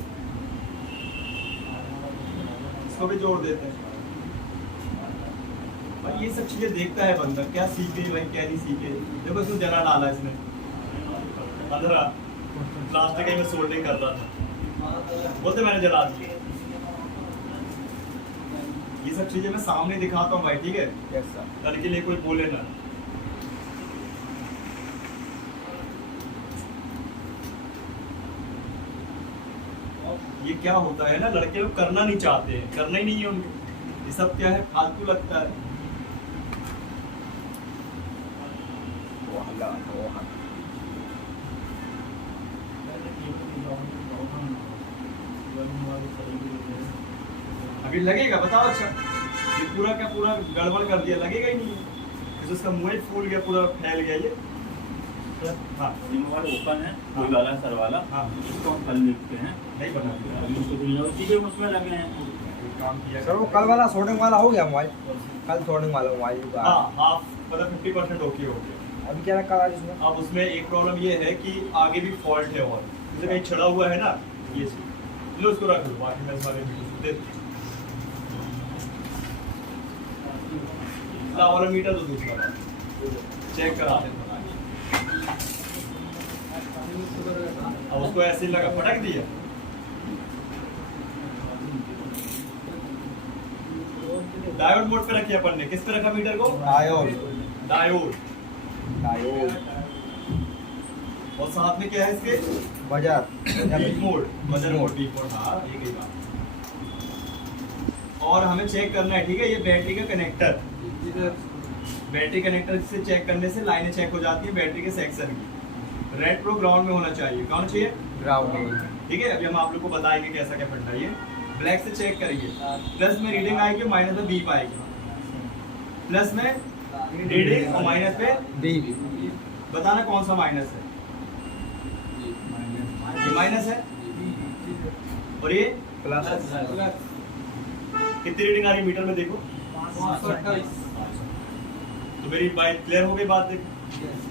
इसको भी जोड़ देते हैं। और ये सब चीजें देखता है बंदा, क्या सीखे भाई क्या नहीं सीखे। देखो इसमें जला डाला इसमें 15 प्लास्टिक में सोल्डिंग कर रहा था, बोलते मैंने जला दी। ये सब चीजें मैं सामने दिखाता हूँ भाई, ठीक है, कल के लिए कोई बोले ना। ये क्या होता है ना, लड़के लोग करना नहीं चाहते हैं, करना ही नहीं है उनको। ये सब क्या है, फालतू लगता है। अभी लगेगा, बताओ। अच्छा ये पूरा का पूरा गड़बड़ कर दिया, लगेगा ही नहीं है। तो उसका मुंह ही फूल गया, पूरा फैल गया ये। हाँ ये मोबाइल ओपन है, कोई वाला सर वाला। हाँ इसको हम कल देखते हैं। नहीं बना दिया। अभी उसको भी चीजें उसमें लगे हैं। काम किया सर वो कल वाला सोल्डिंग वाला हो गया मोबाइल, कल सोल्डिंग वाला मोबाइल का। हाँ हाफ मतलब 50% ओके हो गया। अभी क्या रखा है इसमें? अब उसमें एक प्रॉब्लम ये है कि आगे भी फॉल्ट है, और जैसे कहीं छड़ा हुआ है ना, ये चीज लो, उसको रख लो, बाकी मैं सारे वीडियो दे वाला मीटर तो दूसरा चेक करा दें। अब उसको ऐसे ही लगा, फटक दिया। डायोड मोड पे रखिए अपन ने। किस पे रखा मीटर को? डायोड। डायोड। डायोड और साथ में क्या है इसके? Buzzer. Beep mode, buzzer mode, beep mode. हाँ ये गई बात। और हमें चेक करना है, ठीक है, ये बैटरी का कनेक्टर। बैटरी कनेक्टर से चेक करने से लाइनें चेक हो जाती है बैटरी के सेक्शन की। रेड प्रो ग्राउंड में होना चाहिए। कौन चाहिए? ग्राउंड। ठीक है, अभी हम आप लोग को बताएंगे कैसा क्या फंडा है। ब्लैक से चेक करिए, प्लस में रीडिंग आएगी, माइनस में बीप आएगी। प्लस में रीडिंग और माइनस में बीप। बताना कौन सा माइनस है। ये माइनस है और ये प्लस। कितनी रीडिंग आ रही है मीटर में देखो? 528। तो मेरी बात क्लियर हो गई बात। देखो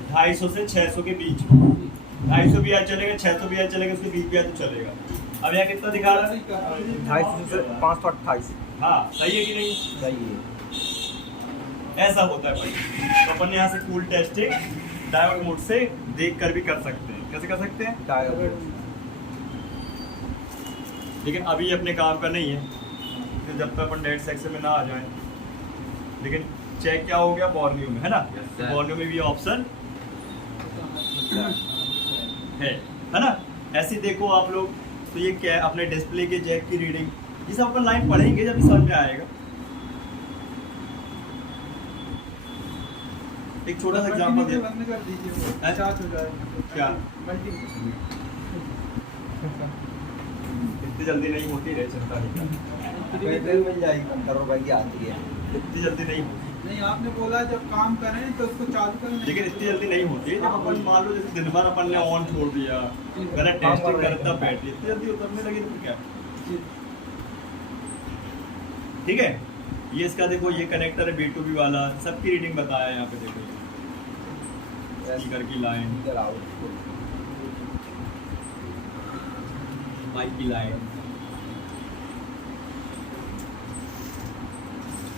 250 से 600 के बीच, 250 भी आज चलेगा, 600 भी आज चलेगा, उसके बीच भी आज तो चलेगा। अब यहाँ कितना दिखा रहा है? 250 से 528। हाँ सही है कि नहीं? सही है। ऐसा होता है भाई। तो अपन यहाँ से कूल टेस्टिंग डायोड मोड से देख कर भी कर सकते हैं। कैसे कर सकते हैं? डायोड। लेकिन अभी अपने काम का नहीं है, तो जब तक अपन डेड सेक्शन में ना आ जाए। लेकिन चेक क्या हो गया? बॉर्नियो में है ना, बॉर्नियो में भी ऑप्शन है ना। ऐसे देखो आप लोग, तो ये क्या है, अपने डिस्प्ले के जैक की रीडिंग, ये सब अपन लाइन पढ़ेंगे जब समझ में आएगा। एक छोटा सा एग्जांपल दे। बंद कर दीजिए, चार्ज हो जाएगा। क्या? मल्टी इतनी जल्दी नहीं होती रे, चिंता नहीं कर। बैटरी मिल जाएगी 15 रुपए की आती है। इतनी जल्दी नहीं होती, नहीं, आपने बोला जब काम करें तो उसको चालू करें। लेकिन इतनी जल्दी नहीं होती है। जब अपन मान लो जैसे दिन भर अपन ने ऑन छोड़ दिया, गलत टेस्टिंग करता बैटरी, इतनी जल्दी उतरने लगी तो फिर क्या? ठीक है, ये इसका देखो, ये कनेक्टर है B2B वाला, सबकी रीडिंग बताया है यहाँ पे। देखो स्पीकर की लाइन, माइक की लाइन,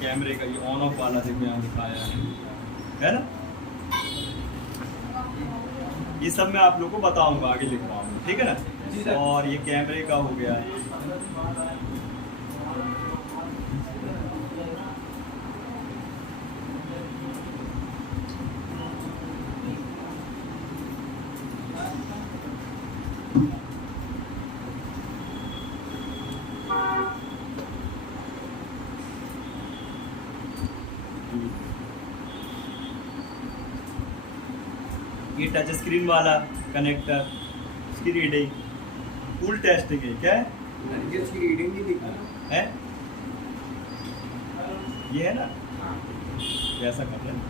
कैमरे का ये ऑन ऑफ वाला देखो यहाँ दिखाया है ना। ये सब मैं आप लोगों को बताऊंगा, आगे लिखवाऊंगा, ठीक है ना। और ये कैमरे का हो गया। ये टच स्क्रीन वाला कनेक्टर, इसकी रीडिंग फुल टेस्टिंग है। क्या है ये उसकी रीडिंग नहीं दिखा है? ये है ना, ये ऐसा कर रहे हैं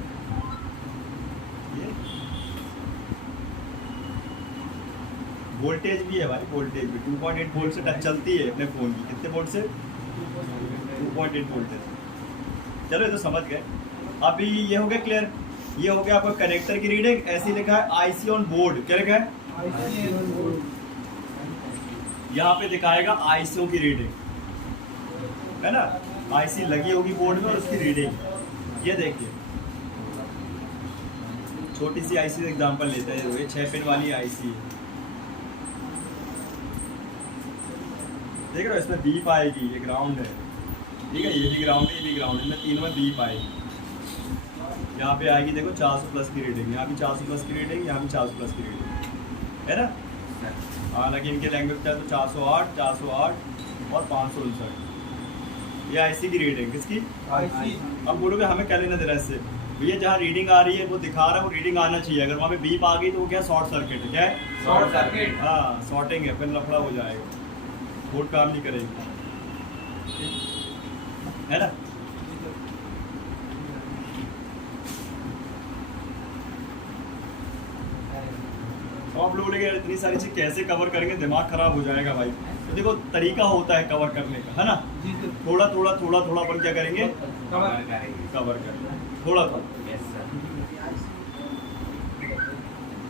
ये। वोल्टेज भी है भाई, वोल्टेज भी 2.8 वोल्ट से टच चलती है अपने फ़ोन की। कितने वोल्ट से? 2.8 वोल्ट से। चलो ये तो समझ गए। अभी ये हो गया क्लियर। ये हो गया आपका कनेक्टर की रीडिंग। ऐसे लिखा है आईसी ऑन बोर्ड। क्या लिखा है? यहाँ पे दिखाएगा आईसीओ की रीडिंग, है ना। आईसी लगी होगी बोर्ड में और उसकी रीडिंग ये देखिए। छोटी सी आईसी एग्जांपल लेते हैं, ये 6 पिन वाली आईसी है, देख रहे हो। इसमें बीप आएगी, ये ग्राउंड है, ठीक है। ये भी ग्राउंड है, ये भी ग्राउंड है। इनमें तीनों में बीप आएगी। यहाँ पे आएगी देखो 400 प्लस की रीडिंग, यहाँ भी 400 प्लस की रीडिंग, यहाँ भी 400 प्लस की रीडिंग, है ना। हालांकि इनके लैंग्वेज का तो 408, 408 और 559। ये आईसी की रीडिंग, किसकी? आईसी। अब बोलोगे हमें क्या लेना दे रहा है इससे? भैया जहाँ रीडिंग आ रही है वो दिखा रहा है, वो रीडिंग आना चाहिए। अगर वहाँ पे बीप आ गई तो वो क्या, शॉर्ट सर्किट है। क्या है? Short circuit. हाँ, शॉर्टिंग है, फिर लफड़ा हो जाएगा, बोर्ड काम नहीं करेगी, है ना। तो आप लोग लेके इतनी सारी चीज कैसे कवर करेंगे, दिमाग खराब हो जाएगा भाई। तो देखो तरीका होता है कवर करने का, है ना। थोड़ा थोड़ा थोड़ा थोड़ा अपन क्या करेंगे, कवर करेंगे थोड़ा थोड़ा।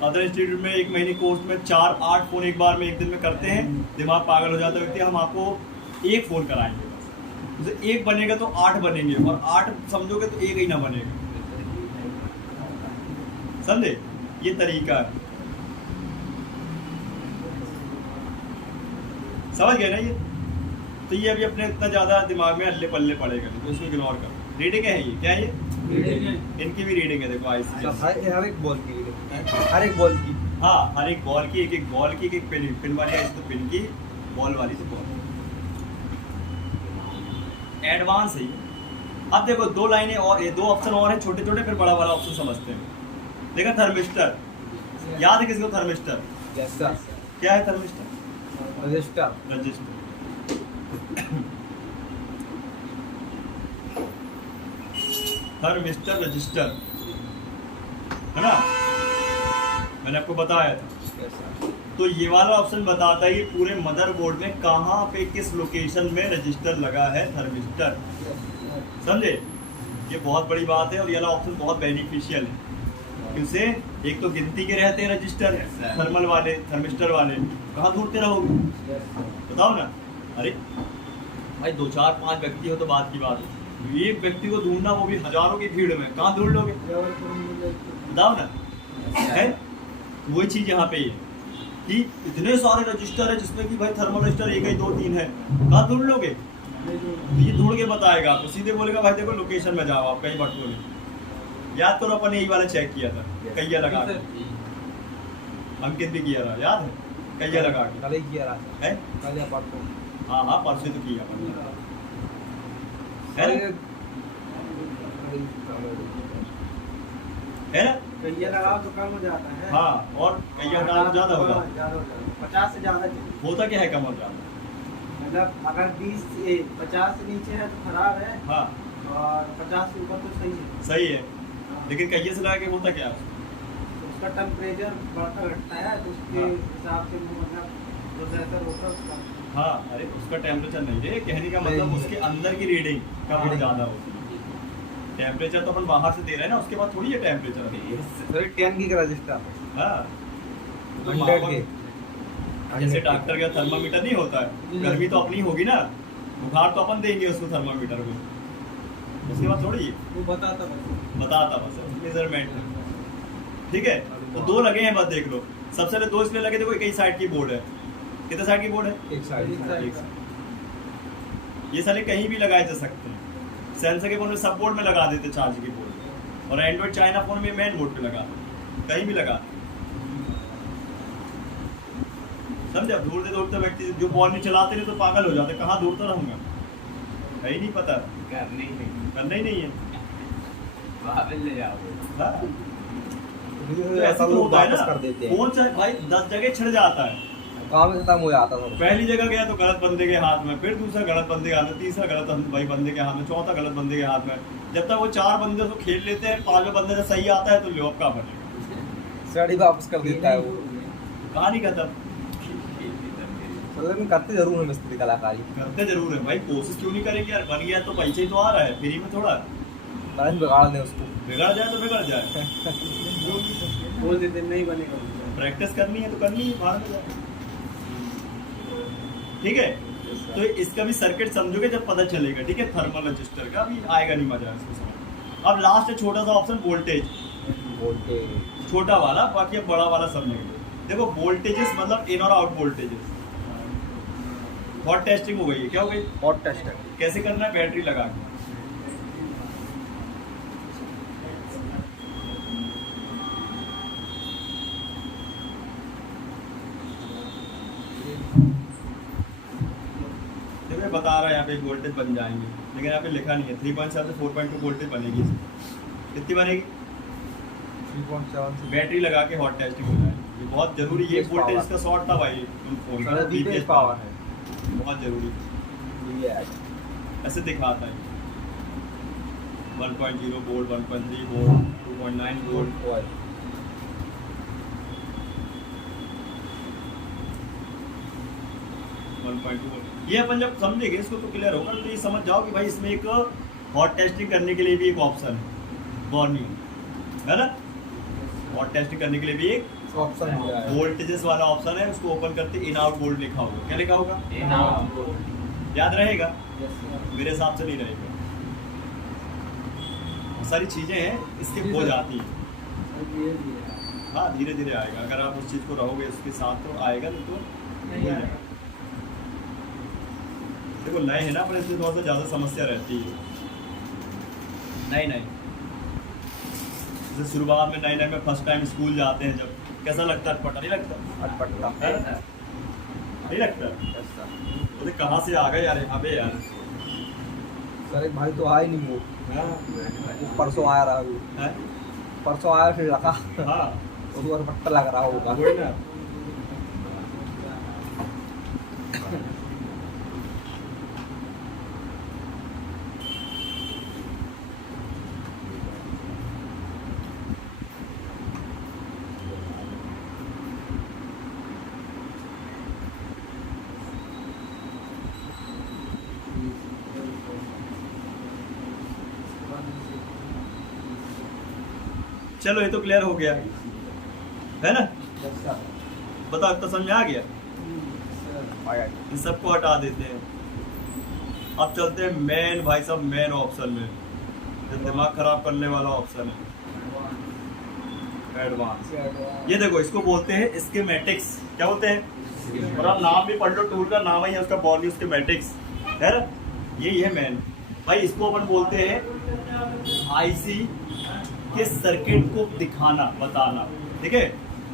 अदर इंस्टीट्यूट में 1 महीने कोर्स में 4-8 फ़ोन एक बार में एक दिन में करते हैं, दिमाग पागल हो जाता है व्यक्ति। हम आपको 1 फ़ोन कराएंगे बस। जैसे 1 बनेगा तो 8 बनेंगे, और 8 समझोगे तो 1 ही ना बनेगा, समझे। ये तरीका है, समझ गए ना ये। तो ये अभी अपने इतना ज़्यादा दिमाग में अल्ले पल्ले पड़ेगा, तो इसको इग्नोर करो। रीडिंग है ये, क्या है ये? इनकी भी रीडिंग है देखो आईसी। हर एक बॉल की रीडिंग, हर एक बॉल की। हाँ, हर एक बॉल की, एक बॉल की, एक पिन वाली आईसी तो पिन की, बॉल वाली तो बॉल। एडवांस है। अब देखो 2 लाइनें और, ये 2 ऑप्शन और है छोटे छोटे, फिर बड़ा वाला ऑप्शन समझते हैं। देखा थर्मिस्टर, याद है किसको थर्मिस्टर? जैसा क्या है thermistor? Register. Register. Thermistor register, है ना, मैंने आपको बताया था। तो ये वाला ऑप्शन बताता है कि पूरे मदरबोर्ड में कहाँ पे किस लोकेशन में रजिस्टर लगा है थर्मिस्टर, समझे। ये बहुत बड़ी बात है और ये वाला ऑप्शन बहुत बेनिफिशियल है। क्योंसे एक तो गिनती के रहते हैं रजिस्टर, थर्मल वाले, थर्मिस्टर वाले, कहाँ ढूंढते रहोगे बताओ ना। अरे भाई 2, 4, 5 व्यक्ति हो तो बात की बात है, एक व्यक्ति को ढूंढना, वो भी हजारों की भीड़ में, कहाँ ढूंढ लोगे बताओ ना, है। वही चीज़ यहाँ पे है कि इतने सारे रजिस्टर है जिसमें कि भाई थर्मल रजिस्टर 1, 2, 3 है, कहाँ ढूंढ लोगे। तो ये ढूंढ के बताएगा आपको, सीधे बोलेगा भाई देखो लोकेशन में जाओ आप, कहीं भटको नहीं। याद करो अपन ने यही वाला चेक किया था, कैया लगा के, अंकित भी किया था, याद है, कैया लगा के कल ही किया रहा है। कल या परसों। हाँ हाँ, परसों तो किया अपन ने, है ना। कहिया लगाओ तो कम हो जाता है। हाँ, और कैया डालो ज़्यादा होगा। 50 से ज़्यादा चाहिए। होता क्या है कम और ज़्यादा? मतलब अगर 50 से नीचे है तो खराब है, हाँ और 50 से ऊपर तो सही है। सही है, लेकिन कैया से लगा के होता क्या है? तो उसका टेम्परेचर बढ़ता घटता है, तो उसके हाँ। हिसाब से वो मतलब प्रोसेसर होता है उसका। हाँ, अरे उसका टेम्परेचर नहीं है, कहने का मतलब उसके अंदर की रीडिंग कम और ज़्यादा होती है। टेम्परेचर तो अपन बाहर से दे रहे हैं ना, उसके बाद थोड़ी है टेम्परेचर है। 10 की रजिस्टर, हाँ, तो 100 के। जैसे डॉक्टर का थर्मामीटर नहीं होता है, गर्मी तो अपनी होगी ना, बुखार तो अपन देंगे उसको थर्मामीटर को, उसके बाद थोड़ी है, वो बताता बस मेजरमेंट। ठीक है, तो 2 लगे हैं बस देख लो। सबसे पहले 2 इसलिए लगे, देखो एक ही साइड की बोर्ड है। कितने साइड की बोर्ड है? एक साइड ये सारे कहीं भी लगाए जा सकते हैं। सैमसंग के फोन में सब बोर्ड में लगा देते चार्ज की बोर्ड, और एंड्रॉइड चाइना फोन में मेन बोर्ड पे लगा देते, कहीं भी लगा। समझा? दौड़ते व्यक्ति जो बॉल नहीं चलाते नहीं तो पागल हो जाते, कहाँ दौड़ता रहूंगा, है ही नहीं पता, करना ही नहीं है। हाँ। तो ऐसा तो होता है ना, फोन से भाई 10 जगह छिड़ जाता है। काम खत्म हो जाता था। पहली जगह गया तो गलत बंदे के हाथ में, फिर दूसरा गलत बंदे के हाथ में, तीसरा गलत भाई बंदे के हाथ में, चौथा गलत बंदे के हाथ में। जब तक वो 4 बंदे उसको खेल लेते हैं, 5वें बंदे से सही आता है तो लो का बनेगा, साड़ी वापस कर देता है वो। कहानी खत्म। मतलब करते जरूर है मिस्त्री कलाकारी। करते जरूर है भाई, कोशिश क्यों नहीं करेंगे यार, बन गया तो पैसे ही तो आ रहा है, फ्री में थोड़ा। टाइम बिगाड़ दे उसको, बिगड़ जाए तो बिगड़ जाए, बोल देते नहीं बनेगा। प्रैक्टिस करनी है तो करनी है, बाहर में जाए। ठीक है, तो इसका भी सर्किट समझोगे जब पता चलेगा। ठीक है, थर्मल रजिस्टर का भी आएगा नहीं मजा इसको समझ। अब लास्ट है छोटा सा ऑप्शन, वोल्टेज। छोटा वाला, बाकी अब बड़ा वाला समझेंगे। देखो वोल्टेजेस मतलब इन और आउट वोल्टेजेस। हॉट टेस्टिंग हो गई है, क्या हो गई? हॉट टेस्टर कैसे करना है? बैटरी लगा के। देखो मैं बता रहा है यहाँ पे एक वोल्टेज बन जाएंगे, लेकिन यहाँ पे लिखा नहीं है। 3.7 से 4.2 वोल्टेज बनेगी। कितनी बनेगी? 3.7 बैटरी लगा के हॉट टेस्टिंग हो जाएगी। ये बहुत जरूरी, ये वोल्टेज इसका शॉर्ट था भाई फोन का, बीपीएस पावर है, बहुत जरूरी। ये है ऐसे दिखाता है 1.0 volt, 1.3 volt, 2.9 volt. Oil. 1.2 volt. ये अपन जब समझेंगे इसको तो क्लियर होगा। तो ये समझ जाओ कि भाई इसमें एक हॉट टेस्टिंग करने के लिए भी एक ऑप्शन है, वार्निंग है ना। हॉट टेस्टिंग करने के लिए भी एक ऑप्शन हो गया है। वोल्टेजेस वाला ऑप्शन है। उसको ओपन करते इन आउट वोल्ट लिखा होगा। क्या लिखा होगा? In out. याद रहेगा? मेरे हिसाब से नहीं रहेगा। बहुत सारी चीजें हैं इसके हो जाती हैं। हाँ धीरे धीरे आएगा, अगर आप उस चीज को रहोगे उसके साथ तो आएगा, नहीं तो भूल जाएगा। देखो नए है ना, पर इसमें थोड़ा सा ज्यादा समस्या रहती है। नहीं जैसे शुरुआत में नए में फर्स्ट टाइम स्कूल जाते हैं, जब कैसा लगता है? अटपटा नहीं लगता? अटपटा नहीं लगता? तो कहाँ से आ गए यार यहाँ पे यार? सर एक भाई तो आया ही नहीं, वो परसों आया रहा, वो परसों आया फिर रखा, हाँ उसको अटपटा लग रहा होगा। वही ना। चलो ये तो क्लियर हो गया है ना। बताओ तो समझ आ गया। इन सबको हटा देते हैं। अब चलते हैं मेन भाई साहब, मेन ऑप्शन में जो दिमाग खराब करने वाला ऑप्शन है, एडवांस। ये देखो इसको बोलते हैं स्कीमेटिक्स। क्या बोलते हैं? और आप नाम भी पढ़ लो, टूल का नाम ही है उसका, बॉडी स्कीमेटिक्स है ना। यही है मेन भाई। इसको अपन बोलते हैं आईसी के सर्किट को दिखाना, बताना। ठीक है,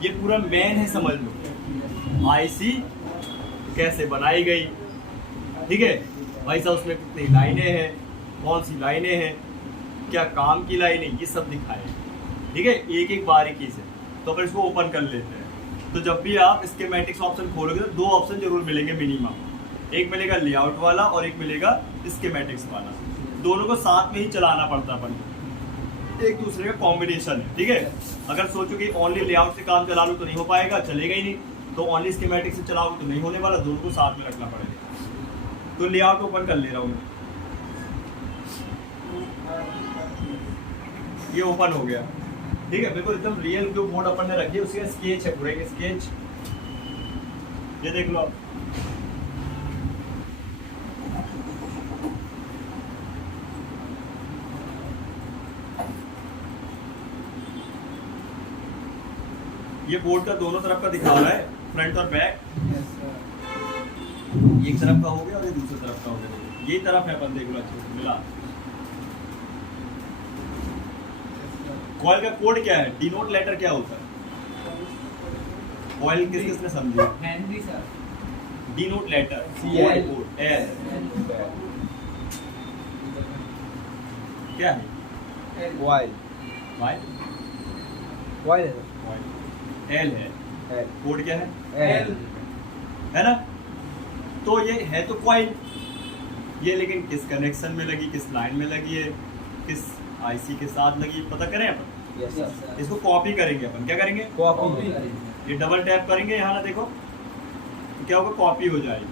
ये पूरा मेन है, समझ लो। आईसी कैसे बनाई गई, ठीक है भाई साहब, उसमें कितनी लाइनें हैं, कौन सी लाइनें हैं, क्या काम की लाइनें, ये सब दिखाए। ठीक है, एक एक बारीकी से। तो अपन इसको ओपन कर लेते हैं। तो जब भी आप स्कीमेटिक्स ऑप्शन खोलोगे तो 2 ऑप्शन जरूर मिलेंगे मिनिमम। एक मिलेगा लेआउट वाला और एक मिलेगा स्कीमेटिक्स वाला। दोनों को साथ में ही चलाना पड़ता है अपन को, एक दूसरे का कॉम्बिनेशन है। ठीक है, अगर सोचो कि ओनली लेआउट से काम चला लो तो नहीं हो पाएगा, चलेगा ही नहीं। तो ओनली स्कीमेटिक से चलाओगे तो नहीं होने वाला, दोनों को साथ में रखना पड़ेगा। तो लेआउट ओपन कर ले रहा हूँ मैं, ये ओपन हो गया। ठीक है, बिल्कुल एकदम रियल जो बोर्ड अपन ने रखी है उसका स्केच है, पूरे स्केच। ये देख लो आप, ये बोर्ड का दोनों तरफ का दिखा रहा है, फ्रंट और बैक। Yes sir. एक तरफ का हो गया और ये दूसरी तरफ का हो गया। ये तरफ है, अपन देख लो अच्छे से मिला। कॉइल का कोड क्या है? डिनोट लेटर क्या होता है? कॉइल किस किसने समझी? Henry sir. Denote letter CL code L क्या है? वाई वाई वाई है एल है। एल कोड क्या है? एल है ना? तो ये है तो कॉइल, ये लेकिन किस कनेक्शन में लगी, किस लाइन में लगी है, किस आईसी के साथ लगी, पता करें अपन। यस सर इसको कॉपी करेंगे अपन। क्या करेंगे? कॉपी ये डबल टैप करेंगे यहाँ ना, देखो तो क्या होगा, कॉपी हो जाएगी।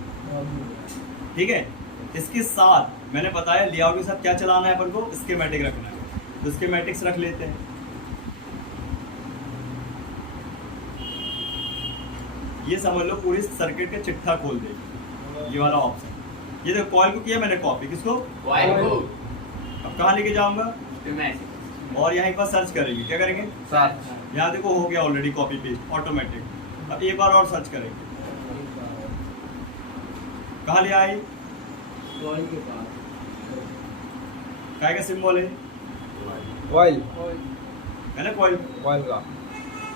ठीक है, इसके साथ मैंने बताया लेआउट के साथ क्या चलाना है अपन को, स्कीमेटिक रखना है। तो स्कीमेटिक्स रख लेते हैं। ये समझ लो पूरी सर्किट का चिट्ठा खोल देगी ये वाला ऑप्शन। ये देखो कॉइल को किया मैंने कॉपी, किसको? कॉइल को। अब कहाँ लेके जाऊंगा? मैसेज और यहाँ एक बार सर्च करेंगे। क्या करेंगे? सर्च यहाँ देखो हो गया ऑलरेडी कॉपी पेस्ट ऑटोमेटिक। अब एक बार और सर्च करेंगे। कहाँ ले आए? कॉइल के पास। काय का सिंबल है? कॉइल है ना कॉइल? कॉइल का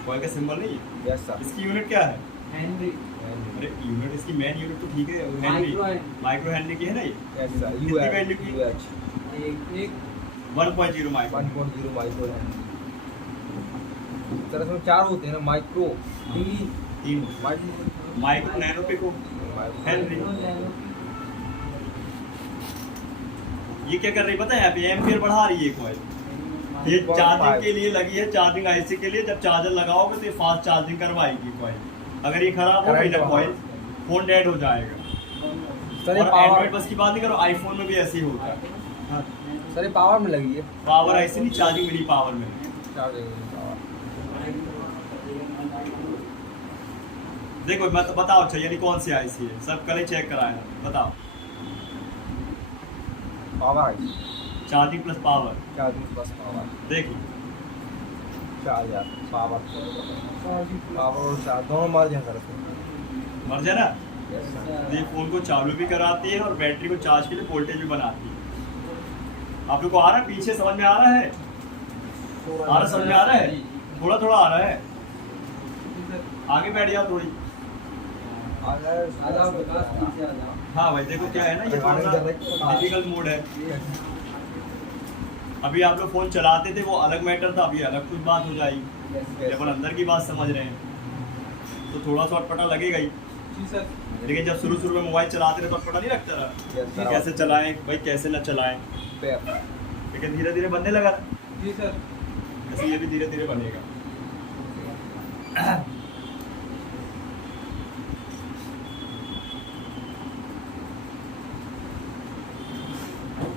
कॉइल का सिंबल नहीं है। यस सर इसकी यूनिट क्या है? हेनरी। अरे यूनिट इसकी मेन यूनिट तो ठीक है, Henry micro Henry. Micro Henry की है ना ये। यस सर कितनी यूएच वैल्यू की? यूएच एक 1.0 माइक्रो। 1.0 माइक्रो सर इसमें 4 होते हैं ना, माइक्रो तीन माइक्रो नैनो पिको हेनरी। ये क्या कर रही है पता है? यहाँ पे एम्पियर बढ़ा रही है कॉइल। ये चार्जिंग के लिए लगी है, चार्जिंग आईसी के लिए। जब चार्जर लगाओगे तो ये फास्ट चार्जिंग करवाएगी कॉइल। अगर ये खराब हो गई ना कॉइल, फोन डेड हो जाएगा। सर ये और पावर एंड्रॉइड बस की बात नहीं करो, आईफोन में भी ऐसे ही होता है। हाँ, सर ये पावर में लगी है पावर ऐसे नहीं, चार्जिंग मिली पावर में। चार्जिंग पावर देखो मैं तो बताओ अच्छा यानी कौन सी आईसी है, सब कल ही चेक कराया, बताओ। Power charging plus power, charging plus power देख लो। चार्जर पावर पावर और चार्ज दोनों मर्ज हैं सर इसमें। मर जाए ना, यस सर ये फोन को चालू भी कराती है और बैटरी को चार्ज के लिए वोल्टेज भी बनाती है। आप लोग को आ रहा है? पीछे समझ में आ रहा है? आ रहा, समझ में आ रहा है? थोड़ा थोड़ा आ रहा है। आगे बैठ जाओ थोड़ी। हाँ भाई देखो क्या है ना, ये थोड़ा सा डिफिकल्ट मोड है। अभी आप लोग फोन चलाते थे वो अलग मैटर था, अभी अलग कुछ बात हो जाएगी। जब अपन अंदर की बात समझ रहे हैं तो थोड़ा सा अटपटा लगेगा ही। लेकिन जब शुरू में मोबाइल चलाते रहे तो अटपटा नहीं लगता रहा Yes, sir. कैसे चलाएं भाई, कैसे ना चलाएं। लेकिन धीरे धीरे बनने लगा जी सर। ऐसे ये भी धीरे धीरे बनेगा।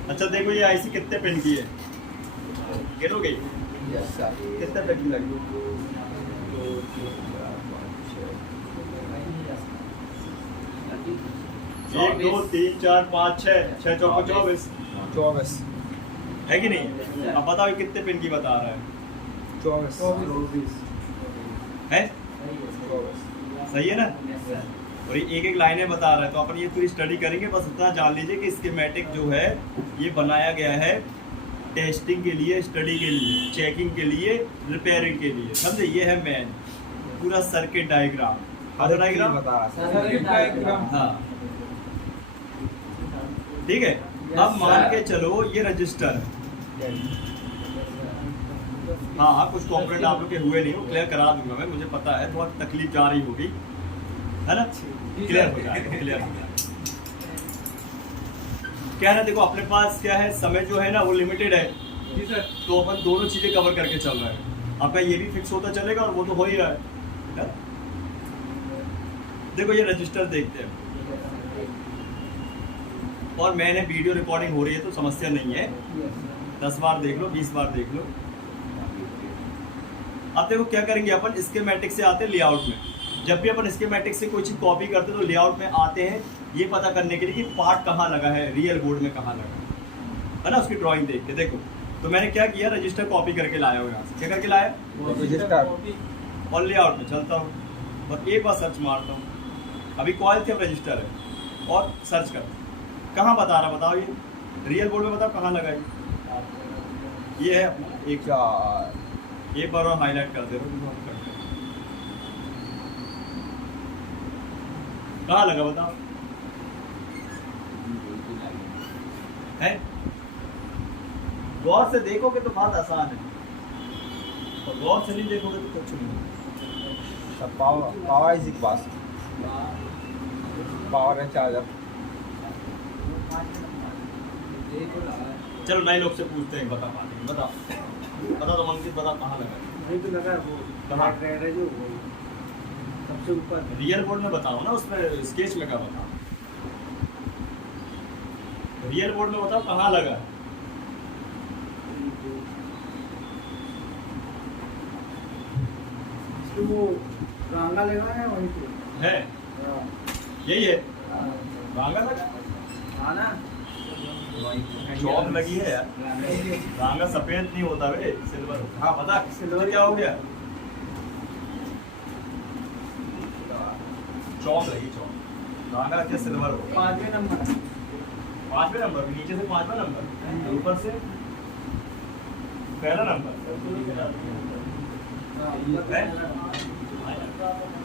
अच्छा देखो ये आईसी कितने पिन की है, गिनोगे? यस सर कितने पिन की लगी? 2 3 4 5 6 1 2 3 4 5 6 6 चौको 24 24 है कि नहीं? अब बताओ ये कितने पिन की बता रहा है? 24 है 24 सही है ना? और ये एक एक लाइनें बता रहा है। तो अपन ये पूरी स्टडी करेंगे, बस इतना जान लीजिए कि स्कीमेटिक जो है ये बनाया गया है टेस्टिंग के लिए, स्टडी के लिए, चेकिंग के लिए, रिपेयरिंग के लिए, समझे? ये है मेन पूरा सर्किट डायग्राम। हर डायग्राम बता रहा है सर्किट डायग्राम। हाँ ठीक है। अब मान के चलो ये रजिस्टर है। हाँ हाँ कुछ कॉम्पोनेंट आप लोग के हुए नहीं हो, क्लियर करा दूंगा मैं, मुझे पता है थोड़ा तकलीफ जा रही होगी, है ना? क्लियर हो जाएगा, क्लियर हो जाएगा। क्या है ना, देखो अपने पास क्या है, समय जो है ना वो लिमिटेड है। जी सर। तो अपन दोनों चीजें कवर करके चल रहे हैं। आपका ये भी फिक्स होता चलेगा और वो तो हो ही रहा है। देखो ये रजिस्टर देखते हैं, और मैंने वीडियो रिकॉर्डिंग हो रही है तो समस्या नहीं है, 10 बार देख लो, 20 बार देख लो। अब देखो क्या करेंगे अपन, स्कीमेटिक से आते हैं लेआउट में। जब भी अपन स्कीमेटिक से कोई चीज कॉपी करते हैं तो लेआउट में आते हैं ये पता करने के लिए कि पार्ट कहाँ लगा है, रियल बोर्ड में कहाँ लगा है ना, उसकी ड्राइंग देख के। देखो तो मैंने क्या किया, रजिस्टर कॉपी करके लाया हूँ यहाँ से। क्या करके लाया? रजिस्टर और लेआउट में चलता हूँ और एक बार सर्च मारता हूँ। अभी कॉइल थे, अब रजिस्टर है और सर्च कर, कहाँ बता रहा बताओ, ये रियल बोर्ड में बताओ कहाँ लगा ये है अपना एक एक बार और हाईलाइट कर दे रहा हूँ, कहाँ लगा बताओ है। गौर से देखोगे तो बात आसान है और गौर से नहीं देखोगे तो कुछ नहीं। Power is equal power and charger. चलो नए लोग से पूछते हैं, बता पाते बता बता तो अंकित बता कहाँ लगा है? वहीं पे लगा है वो कहाँ? रेड है जो वो सबसे ऊपर है। रियल बोर्ड में बताओ ना, उसमें स्केच में क्या बताओ, रियल बोर्ड में बताओ कहाँ लगा है? इसको वो रांगा लगा है वहीं पे। है हाँ। यही है रांगा लगा, हाँ ना चौक लगी है यार। रांगा सफेद नहीं होता बे, सिल्वर। हाँ पता सिल्वर क्या हो गया, चौक लगी चौक, रांगा लगती है सिल्वर हो गया। 5वें नंबर 5वें नंबर, नीचे से 5वां नंबर, ऊपर से पहला नंबर है?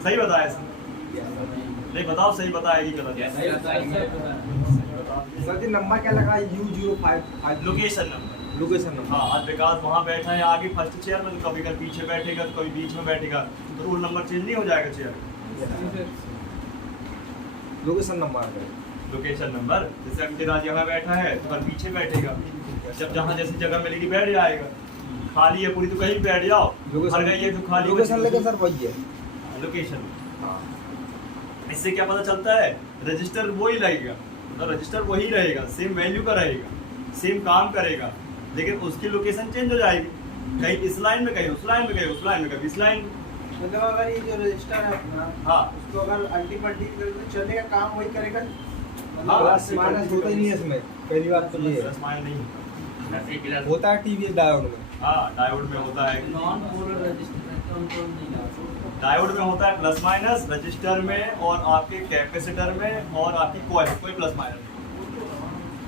सही बताया सर, नहीं बताओ सही बताएगी गलत है? सर जी नंबर क्या लगा U055 location number. Location number. हाँ आज विकास वहाँ बैठा है आगे फर्स्ट चेयर में, तो कभी कभी पीछे बैठेगा तो कभी बीच में बैठेगा, तो रोल नंबर चेंज नहीं हो जाएगा chair. Location number location number, जैसे अंकित आज यहाँ बैठा है तो कल पीछे बैठेगा, जब जहाँ जैसी जगह मिलेगी बैठ जाएगा। खाली है पूरी तो कहीं भी बैठ जाओ, हर गई है तो खाली लोकेशन लेके सर वही है। लोकेशन। इससे क्या पता चलता है, रजिस्टर वही लगेगा, मतलब रजिस्टर वही रहेगा, सेम वैल्यू का रहेगा, सेम काम करेगा, लेकिन उसकी लोकेशन चेंज हो जाएगी, कहीं इस लाइन में कहीं उस लाइन में कहीं उस लाइन में कभी इस लाइन में। मतलब अगर ये जो रजिस्टर है अपना, हाँ उसको अगर अल्टीमेटली चलेगा, काम वही करेगा। हाँ, प्लस माइनस होता ही नहीं है इसमें, पहली बात तो ये है। प्लस माइनस नहीं होता है टीवीएस डायोड में। हाँ डायोड में होता है, नॉन पोलर रजिस्टर उनको नहीं लाते। डायोड में होता है प्लस माइनस, रजिस्टर में और आपके कैपेसिटर में और आपकी कॉइल कोई प्लस माइनस नहीं।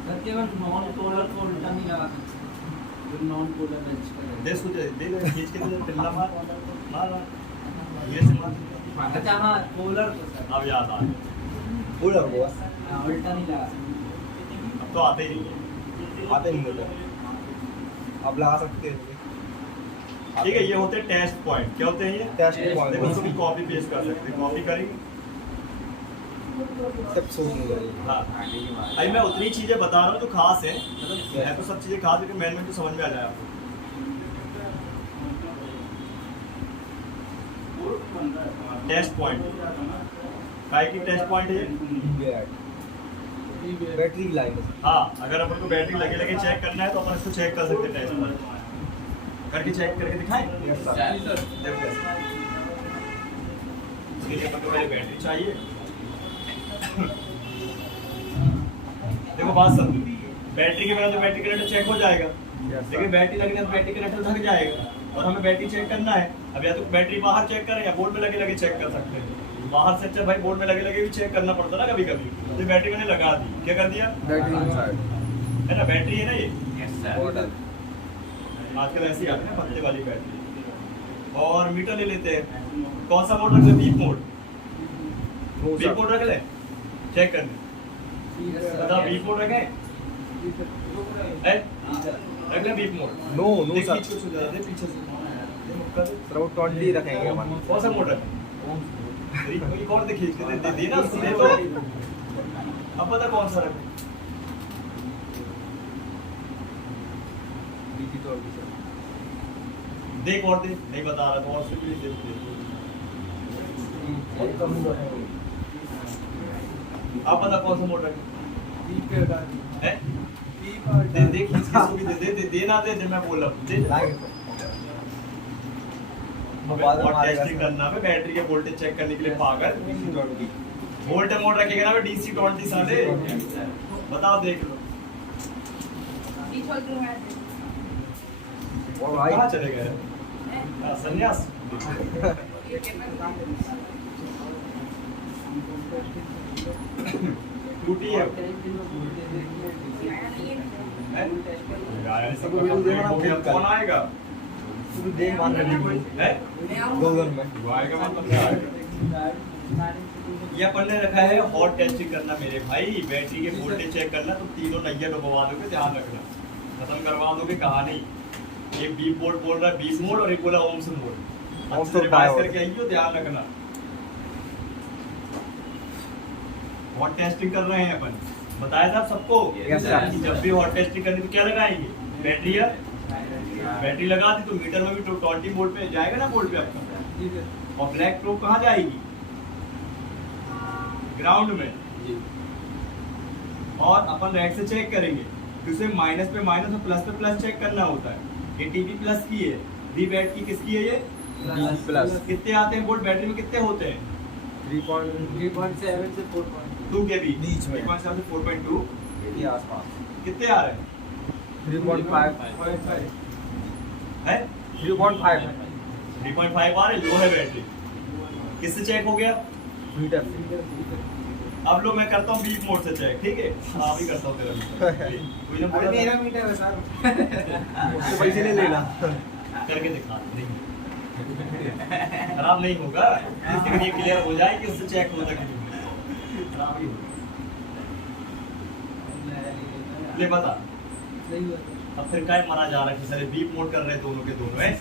सर केवल नॉन पोलर को उल्टा नहीं लगा सकते, जो नॉन पोलर रजिस्टर है। दे सूझे दे खींच के दे पिल्ला मार मार ये से मार। अच्छा हाँ पोलर को सर, अब याद आ गया, बोला हुआ हाँ, उल्टा नहीं लगा सकते। अब तो आते ही नहीं है। आते नहीं होते, अब लगा सकते हैं। ठीक है, ये होते हैं टेस्ट पॉइंट। क्या होते हैं ये? टेस्ट देखो पॉइंट इसको भी कॉपी पेस्ट कर सकते हैं, कॉपी करेंगे। सब सोच नहीं रही। हाँ अभी मैं उतनी चीजें बता रहा हूँ जो खास है, मतलब है तो सब चीजें खास, लेकिन मैन में तो समझ में आ जाए आपको। टेस्ट पॉइंट काय की टेस्ट पॉइंट है? बैटरी की लाइन। हाँ अगर अपन को बैटरी लगे लगे चेक करना है तो अपन इसको चेक कर सकते हैं, टेस्ट पॉइंट करके चेक करके दिखाएं। Yes sir. देखो कैसे। इसके लिए अपन को पहले बैटरी चाहिए। देखो बात समझो, बैटरी के बिना तो बैटरी कनेक्टर चेक हो जाएगा, लेकिन बैटरी लगने तो बैटरी कनेक्टर थक जाएगा और हमें बैटरी चेक करना है। अब या तो बैटरी बाहर चेक करें या बोर्ड में लगे लगे चेक कर सकते हैं। बाहर से अच्छा भाई बोर्ड में लगे लगे भी चेक करना पड़ता ना कभी कभी, तो बैटरी मैंने लगा दी, क्या कर दिया बैटरी इनसाइड। है ना, बैटरी है ना ये, मॉडल आजकल ऐसी आती है ना पत्ते वाली बैटरी। और मीटर ले लेते हैं, कौन सा मोड रख ले? Beep mode. बीप मोड रख ले चेक करने, बता बीप मोड रखे रख ले बीप मोड। नो नो देख सर, पीछे से जा दे, पीछे से दे मुक्का दे। सर वो 20 रखेंगे हमारे। कौन सा मोड रखे? एक और देखिए दे ना दे तो, अब पता कौन सा रखे। देख और दे, नहीं बता रहा तो और से भी देख। आप पता कौन सा मोड रखे हैं? दे दे खींच के इसको भी दे दे दे ना दे मैं बोल रहा हूँ दे। और टेस्टिंग करना है बैटरी के वोल्टेज चेक करने के लिए पागल। वोल्ट मोड रखेगा ना DC 20 साले, बताओ देख लो और भाई कहाँ चले गए संन्यास। टूटी है यार, सबको बिल देना हो गया, कौन आएगा? तू देख मान रही है गूगल में वो आएगा, मतलब क्या आएगा? ये अपन ने रखा है हॉट टेस्टिंग करना मेरे भाई, बैटरी के वोल्टेज चेक करना, तो तीनों नैया डुबवा दोगे, ध्यान रखना, खत्म करवा दोगे कहानी। एक बीप बोर्ड बोल रहा है 20 मोड और एक बोला ओम्स मोड, ओम्स अच्छे से डायोड। रिवाइज करके आइयो, ध्यान रखना। हॉट टेस्टिंग कर रहे हैं अपन, बताया था सबको Yes, sir. कि जब भी हॉट टेस्टिंग करनी तो क्या लगाएंगे? बैटरी है, बैटरी लगा दी तो मीटर में भी तो 20 वोल्ट पे जाएगा ना, बोर्ड पे आपका। और ब्लैक प्रोब कहाँ जाएगी? ग्राउंड में। और अपन रेड से चेक करेंगे, तो उसे माइनस पे माइनस और प्लस पे प्लस चेक करना होता है। ये टीवी प्लस की है, वी बैट की किसकी है ये? प्लस कितने आते हैं वोल्ट बैटरी में, कितने होते हैं? 3.7 से 4. 2 के बीच में। 3.7 से 4.2 के आसपास कितने आ रहे हैं? 3.5 है 3.5 3.5 आ रहे, लो है बैटरी। किससे चेक हो गया? मीटर अब लो मैं करता हूँ बीप मोड से चेक, ठीक है? हाँ भी करता हूँ तेरा मीटर। कोई ना बोला मेरा था, मीटर है सर. उससे पैसे ले लेना करके दिखा, नहीं खराब नहीं होगा, लेकिन ये क्लियर हो जाए कि उससे चेक होता कि नहीं, खराब ही होगा। ले बता, अब फिर क्या मरा जा रहा है? सारे बीप मोड कर रहे हैं दोनों के दोनों, हैं?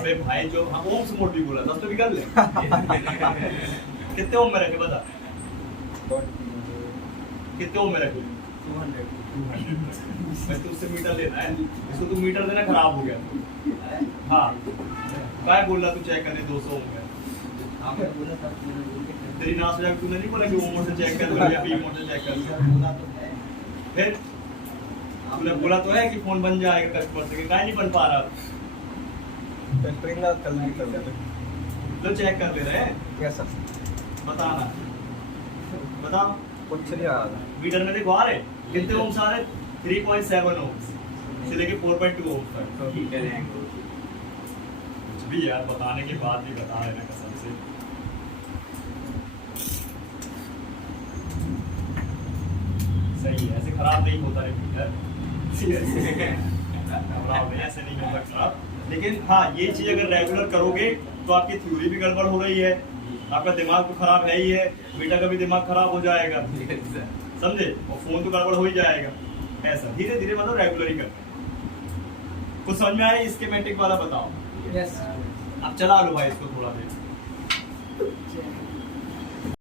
अबे भाई जो हाँ ओम्स मोड भी बोला, 10 तो भी कर ले। कितने ओम में रखे बता, कितने ओम में रखे? 200। बस तो उससे मीटर लेना है, इसको तू मीटर देना, खराब हो गया। हाँ क्या बोल रहा तू चेक करने 200 ओम में? तेरी नाश हो जाए, तूने नहीं बोला कि ओम मोड से चेक कर लो या बीप मोड से चेक कर लो? फिर तूने बोला तो है कि फोन बन जाएगा कस्टमर से, क्या नहीं बन पा रहा? टेस्टिंग का कल भी कर लेते लो चेक कर ले रहे हैं, यस सर बताना, बताओ। कुछ नहीं आ रहा मीटर में देखो आ रहे कितने ओम्स आ रहे? 3.7 ओम्स से लेके 4.2 ओम्स तक। कुछ भी यार बताने के बाद भी बता रहे ना कसम से। सही है, ऐसे खराब नहीं होता रे मीटर, खराब नहीं, ऐसे नहीं होता खराब। लेकिन हाँ ये चीज अगर रेगुलर करोगे तो आपकी थ्योरी भी गड़बड़ हो रही है, आपका दिमाग तो खराब है ही है, मीटर का भी दिमाग खराब हो जाएगा, समझे? और फोन तो गड़बड़ हो ही जाएगा। ऐसा धीरे धीरे मतलब रेगुलर ही करना। कुछ समझ में आया? स्कीमेटिक वाला बताओ। Yes. अब चला लो भाई इसको थोड़ा देर।